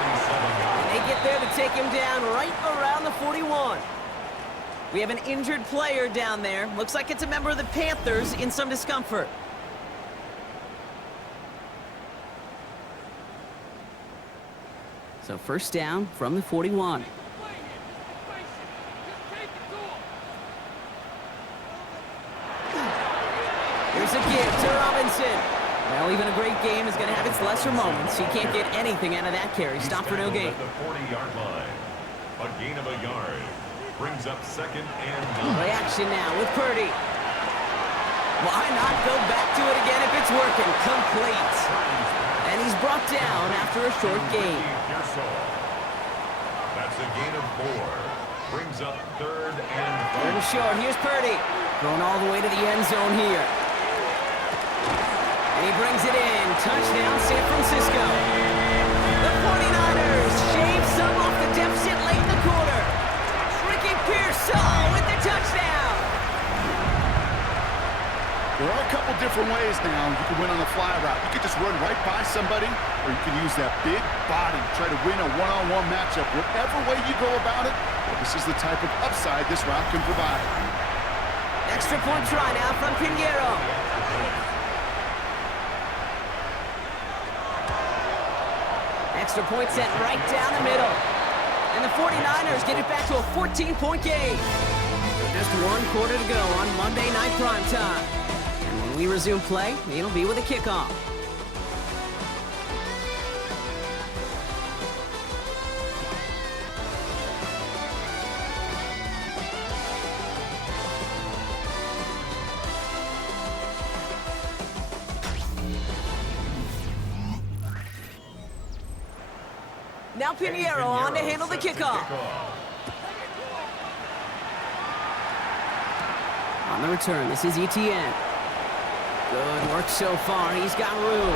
And they get there to take him down right around the 41. We have an injured player down there. Looks like it's a member of the Panthers in some discomfort. So 1st down from the 41. Here's a give to Robinson. Well, even a great game is going to have its lesser moments. He can't get anything out of that carry. Stop for no gain. At the 40-yard line. A gain of a yard. Brings up 2nd and 9. Play action now with Purdy. Why not go back to it again if it's working? Complete. And he's brought down after a short gain. That's a gain of 4. Brings up 3rd and 3rd and short. Here's Purdy. Going all the way to the end zone here. And he brings it in. Touchdown, San Francisco. The 49ers shave some off the deficit late in the quarter. Ricky Pearsall with the touchdown. There are a couple different ways now you can win on the fly route. You can just run right by somebody, or you can use that big body, try to win a one-on-one matchup. Whatever way you go about it, well, this is the type of upside this route can provide. Extra point try now from Pinheiro. Extra point sent right down the middle. And the 49ers get it back to a 14-point game. So just 1 quarter to go on Monday Night Primetime. And when we resume play, it'll be with a kickoff. Now Pinheiro on to handle the kickoff. On the return, this is Etienne. Good work so far. He's got room.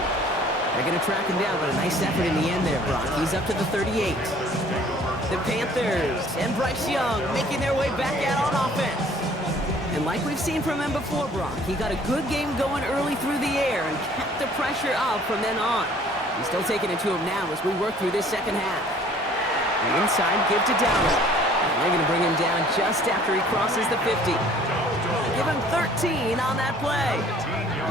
They're going to track him down, but a nice effort in the end there, Brock. He's up to the 38. The Panthers and Bryce Young making their way back out on offense. And like we've seen from him before, Brock, he got a good game going early through the air and kept the pressure up from then on. He's still taking it to him now as we work through this second half. The inside give to Dowdle. And they're going to bring him down just after he crosses the 50. Give him 13 on that play.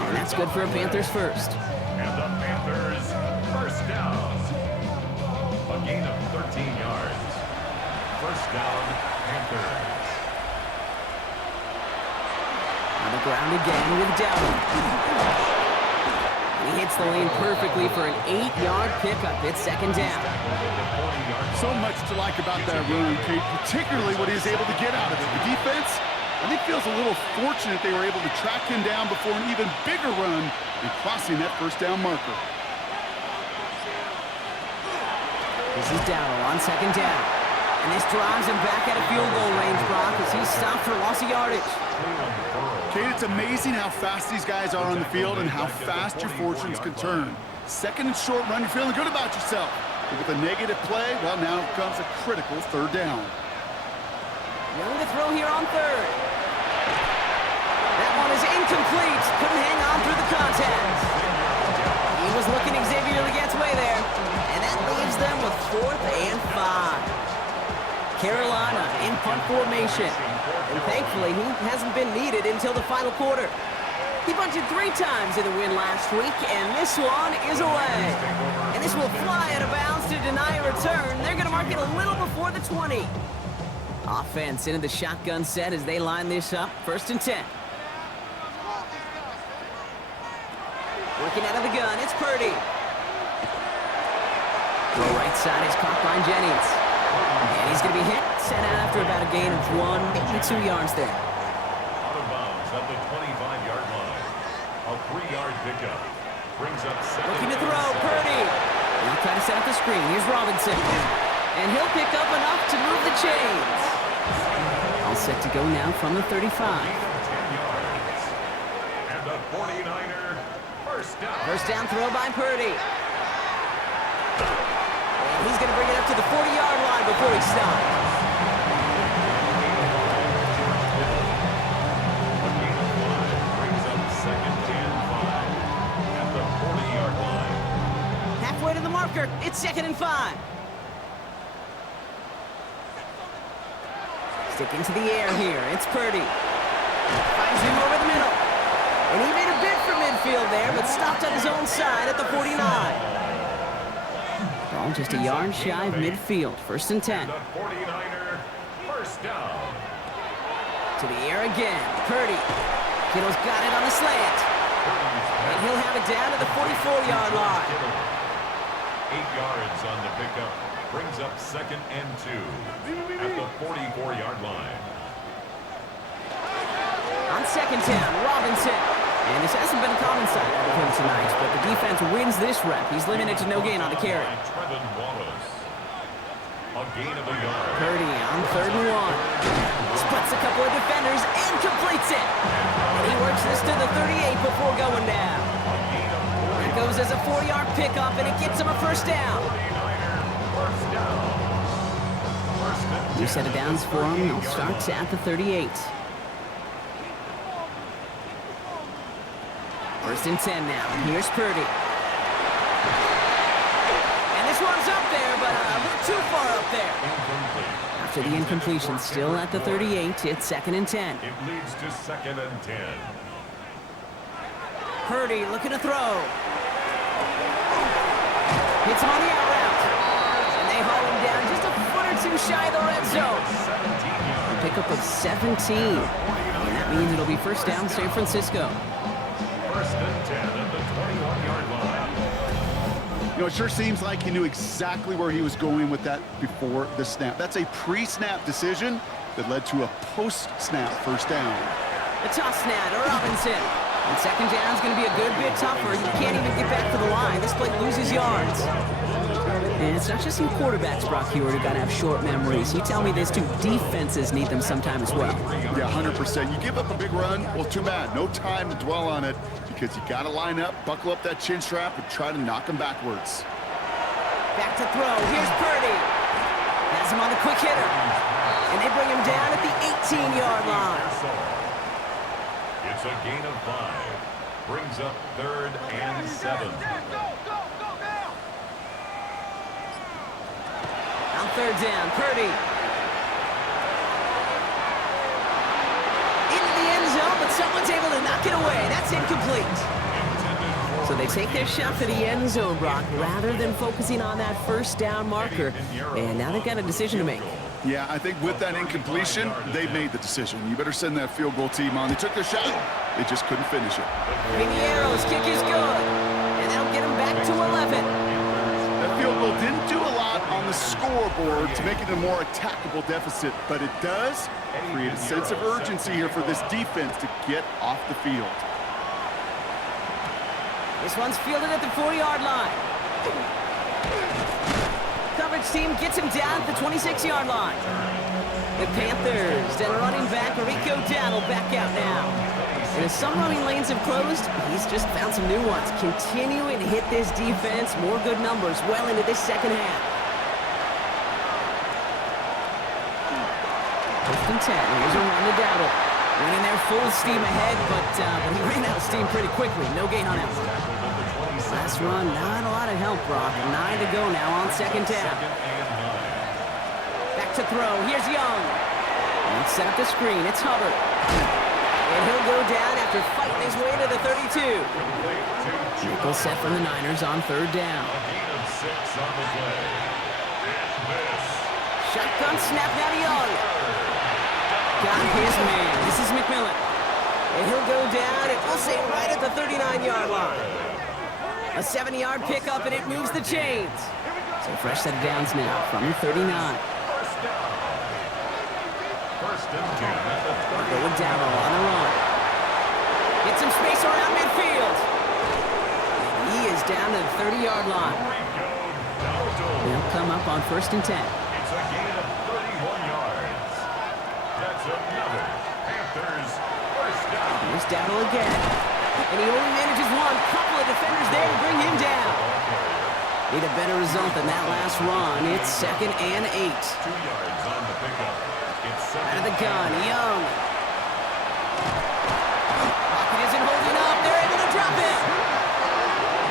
And that's good for a Panthers first. And the Panthers first down. A gain of 13 yards. First down, Panthers. On the ground again with Dowdle. He hits the lane perfectly for an 8-yard pickup. It's second down. So much to like about that run, Kate, particularly what he was able to get out of it. The defense, I think, feels a little fortunate they were able to track him down before an even bigger run and crossing that first down marker. This is Dowdle on second down. And this drives him back at a field goal range, Brock, as he's stopped for loss of yardage. Kate, it's amazing how fast these guys are on the field and how fast your fortunes can turn. Second and short run, you're feeling good about yourself. But with a negative play, well, now comes a critical third down. Young to throw here on third. That one is incomplete. Couldn't hang on through the contact. He was looking Xavier Legette's way there. And that leaves them with 4th and 5. Carolina in punt formation. And thankfully, he hasn't been needed until the final quarter. He bunted 3 times in the win last week, and this one is away. And this will fly out of bounds to deny a return. They're going to mark it a little before the 20. Offense into the shotgun set as they line this up. 1st and 10. Working out of the gun, it's Purdy. The right side is caught by Jennings. And he's going to be hit, set out after about a gain of 1, maybe 2 yards there. Out of bounds at the 25-yard line. A 3-yard pickup. Brings up second. Looking to throw, Purdy. He'll try to set up the screen. Here's Robinson. And he'll pick up enough to move the chains. All set to go now from the 35. 10 yards. And the 49er first down. First down throw by Purdy. And he's going to bring it up to the 40-yard line before he stops. A gain of 5 brings up second and 5 at the 40-yard line. Halfway to the marker. It's 2nd and 5. Sticking to the air here. It's Purdy. Finds him over the middle. And he made a bid for midfield there, but stopped on his own side at the 49. Ball just a yard shy of midfield. 1st and 10. The 49er first down. To the air again. Purdy. Kittle's got it on the slant. And he'll have it down to the 44-yard line. 8 yards on the pickup. Brings up second and 2 at the 44-yard line. On second down, Robinson. And this hasn't been a common sight out of him tonight, but the defense wins this rep. He's limited to no gain on the carry. Trevin Wallace. A gain of a yard. Purdy on 3rd and 1. Splits a couple of defenders and completes it. And he works this to the 38 before going down. That goes as a 4-yard pickup, and it gets him a first down. New set of downs for him. He'll start at the 38. 1st and 10 now. Here's Purdy. And this one's up there, but a little too far up there. After the incompletion, still at the 38, it's 2nd and 10. It leads to 2nd and 10. Purdy looking to throw. Hits him on the out route. And they haul him down just a foot or too shy of the red zone. A pickup of 17. And that means it'll be first down San Francisco. First and 10 at the 21-yard line. You know, it sure seems like he knew exactly where he was going with that before the snap. That's a pre-snap decision that led to a post-snap first down. The toss snap to Robinson. And second down is going to be a good bit tougher. He can't even get back to the line. This play loses yards. And it's not just you quarterbacks, Brock Hewitt, who got to have short memories. You tell me these two defenses need them sometime as well. Yeah, 100%. You give up a big run, well, too bad. No time to dwell on it because you got to line up, buckle up that chin strap, and try to knock him backwards. Back to throw. Here's Purdy. Has him on the quick hitter. And they bring him down at the 18-yard line. It's a gain of 5. Brings up 3rd and 7. On third down, Purdy. Into the end zone, but someone's able to knock it away. That's incomplete. So they take their shot for the end zone, Brock, rather than focusing on that first down marker. And now they've got a decision to make. Yeah, I think with that incompletion, they made the decision. You better send that field goal team on. They took their shot. They just couldn't finish it. Pinheiro's kick is good. And that'll get him back to 11. That field goal didn't do a lot on the scoreboard to make it a more attackable deficit, but it does create a sense of urgency here for this defense to get off the field. This one's fielded at the 4-yard line. Coverage team gets him down at the 26-yard line. The Panthers and running back Rico Dowdle back out now. And as some running lanes have closed, he's just found some new ones. Continuing to hit this defense, more good numbers well into this second half. First and 10. Here's a run to Dowdle. Running there full steam ahead, but he ran out of steam pretty quickly. No gain on that one. Last run, not a lot of help, Brock. 9 to go now on second down. Back to throw. Here's Young. Let's set up the screen. It's Hubbard. And he'll go down after fighting his way to the 32. Nickel set for the Niners on third down. Shotgun snap now to Young. Got his man. This is McMillan. And he'll go down, and we'll say right at the 39-yard line. A 7-yard pickup, and it moves the chains. So fresh set of downs now from the 39. Going down on the run. Get some space around midfield. He is down to the 30-yard line. They'll come up on first and 10. It's a gain of 31 yards. That's another Panthers first down. Here's Dowdle again. And he only manages one. Couple of defenders there to bring him down. Need a better result than that last run. It's 2nd and 8. 2 yards on the pickup. It's Out of the gun, Young. Pocket isn't holding up. They're able to drop it.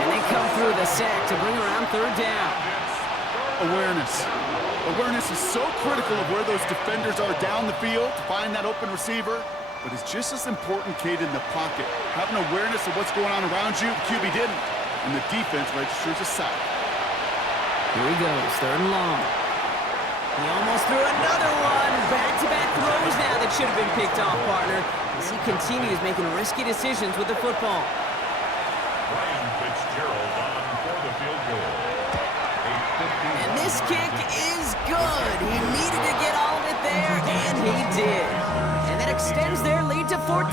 And they come through the sack to bring around third down. Awareness. Awareness is so critical of where those defenders are down the field to find that open receiver, but it's just as important, Kate, in the pocket. Having awareness of what's going on around you, the QB didn't, and the defense registers a sack. Here he goes, third and long. He almost threw another one. Back-to-back throws now that should have been picked off, partner, as he continues making risky decisions with the football. Ryan Fitzgerald on for the field goal. And this kick is good. He needed to get all of it there, and he did. And that extends their lead to 14.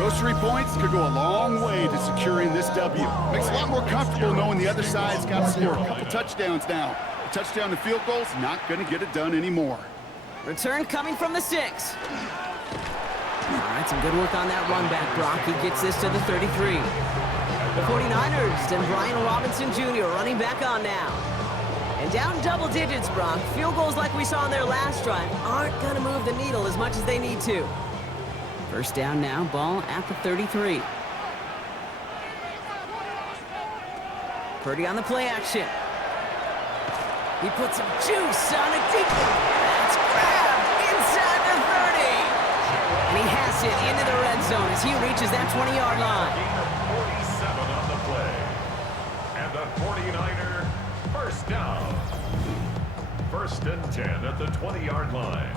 Those 3 points could go a long way to securing this W. Makes it a lot more comfortable knowing the other side's got to score a couple touchdowns now. A touchdown to field goal's not going to get it done anymore. Return coming from the 6. All right, some good work on that run back, Brock. He gets this to the 33. The 49ers and Brian Robinson Jr. running back on now. And down double digits, Brock. Field goals like we saw on their last drive aren't going to move the needle as much as they need to. First down now, ball at the 33. Purdy on the play action. He puts some juice on a deep one. That's grabbed inside the 30. And he has it into the red zone as he reaches that 20-yard line. 47 on the play. And the 49er first down. First and 10 at the 20-yard line.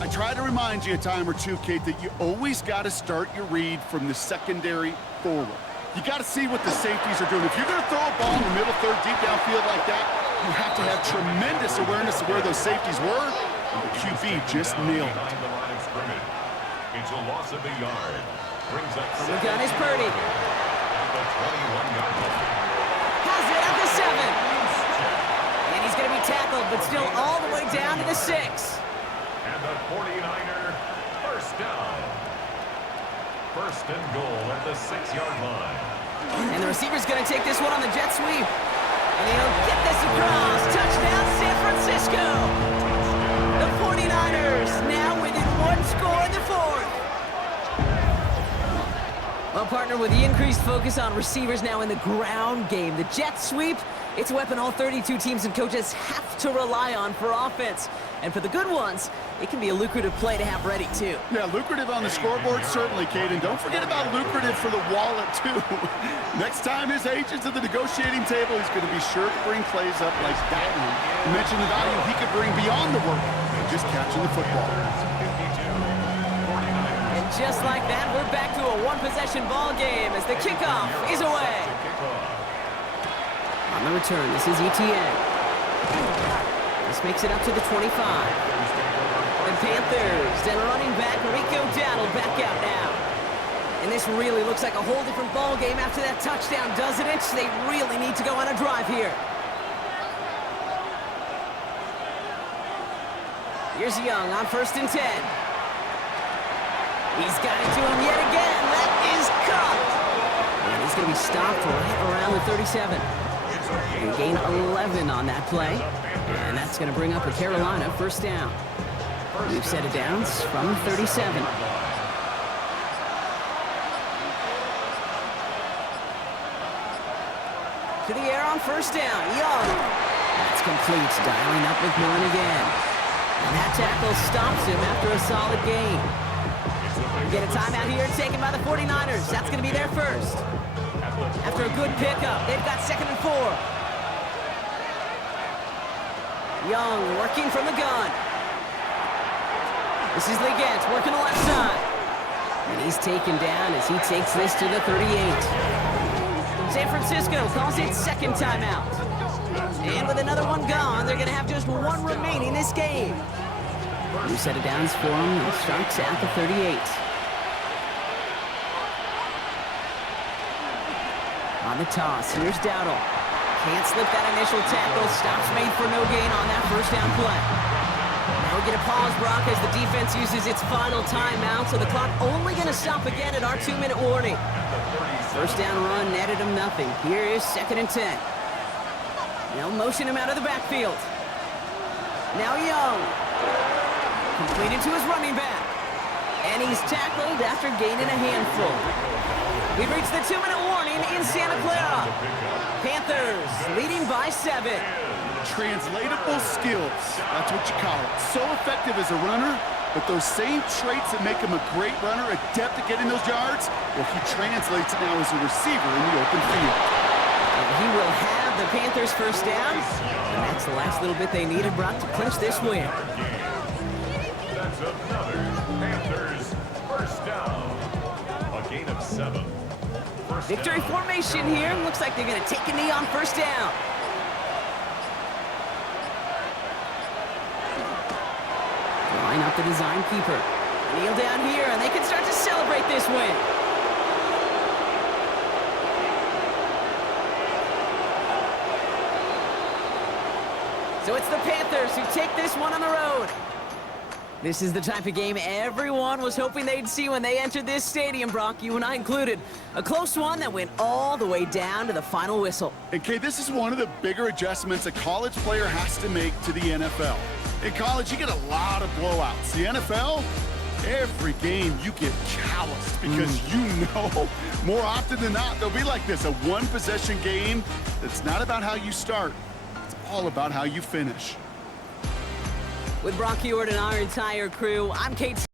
I try to remind you a time or two, Kate, that you always got to start your read from the secondary forward. You got to see what the safeties are doing. If you're going to throw a ball in the middle third, deep downfield like that, you have to have tremendous awareness of where those safeties were, and the QB just nailed it. Behind the line of scrimmage. It's a loss of a yard. Brings up From the gun is Purdy. at the 21-yard line. Has it at the 7. And he's going to be tackled, but still all the way down to the 6. And the 49er first down. First and goal at the 6-yard line. And the receiver's going to take this one on the jet sweep. And he'll get this across. Touchdown, San Francisco. The 49ers now within one score in the 4th. Well, partner, with the increased focus on receivers now in the ground game, the jet sweep, it's a weapon all 32 teams and coaches have to rely on for offense. And for the good ones, it can be a lucrative play to have ready, too. Yeah, lucrative on the scoreboard, certainly, Kate. And don't forget about lucrative for the wallet, too. Next time his agent's at the negotiating table, he's going to be sure to bring plays up like that one. You mentioned the value he could bring beyond the work of just catching the football. And just like that, we're back to a one-possession ball game as the kickoff is away. On the return, this is ETN. This makes it up to the 25. The Panthers and running back Rico Dowdle back out now. And this really looks like a whole different ball game after that touchdown, doesn't it? They really need to go on a drive here. Here's Young on first and 10. He's got it to him yet again. That is caught. And he's going to be stopped right around the 37. And gain 11 on that play. And that's going to bring up a Carolina first down. We've set it down from 37. To the air on first down. Young. That's complete. Dialing up McMillan again. And that tackle stops him after a solid gain. We get a timeout here taken by the 49ers. That's going to be their first. After a good pickup, they've got 2nd and 4. Young working from the gun. This is Leggett working the left side. And he's taken down as he takes this to the 38. San Francisco calls it second timeout. And with another one gone, they're going to have just one remaining this game. New set of downs for him. It starts at the 38. On the toss, here's Dowdle. Can't slip that initial tackle. Stops made for no gain on that first down play. Now we get a pause, Brock, as the defense uses its final timeout, so the clock only going to stop again at our 2-minute warning. First down run netted him nothing. Here is 2nd and 10. They'll motion him out of the backfield. Now Young. Completed to his running back. And he's tackled after gaining a handful. We've reached the 2-minute warning in Santa Clara. Panthers leading by 7. Translatable skills, that's what you call it. So effective as a runner, but those same traits that make him a great runner, adept at getting those yards, well, he translates it now as a receiver in the open field. And he will have the Panthers first down, and that's the last little bit they needed, Brock, to clinch this win. That's another Panthers first down. A gain of 7. Victory formation here. Looks like they're going to take a knee on first down. Line up the design keeper. Kneel down here, and they can start to celebrate this win. So it's the Panthers who take this one on the road. This is the type of game everyone was hoping they'd see when they entered this stadium, Brock, you and I included. A close one that went all the way down to the final whistle. And Kay, this is one of the bigger adjustments a college player has to make to the NFL. In college, you get a lot of blowouts. The NFL, every game you get calloused because you know more often than not they'll be like this, a one-possession game that's not about how you start. It's all about how you finish. With Brock Heward and our entire crew, I'm Kate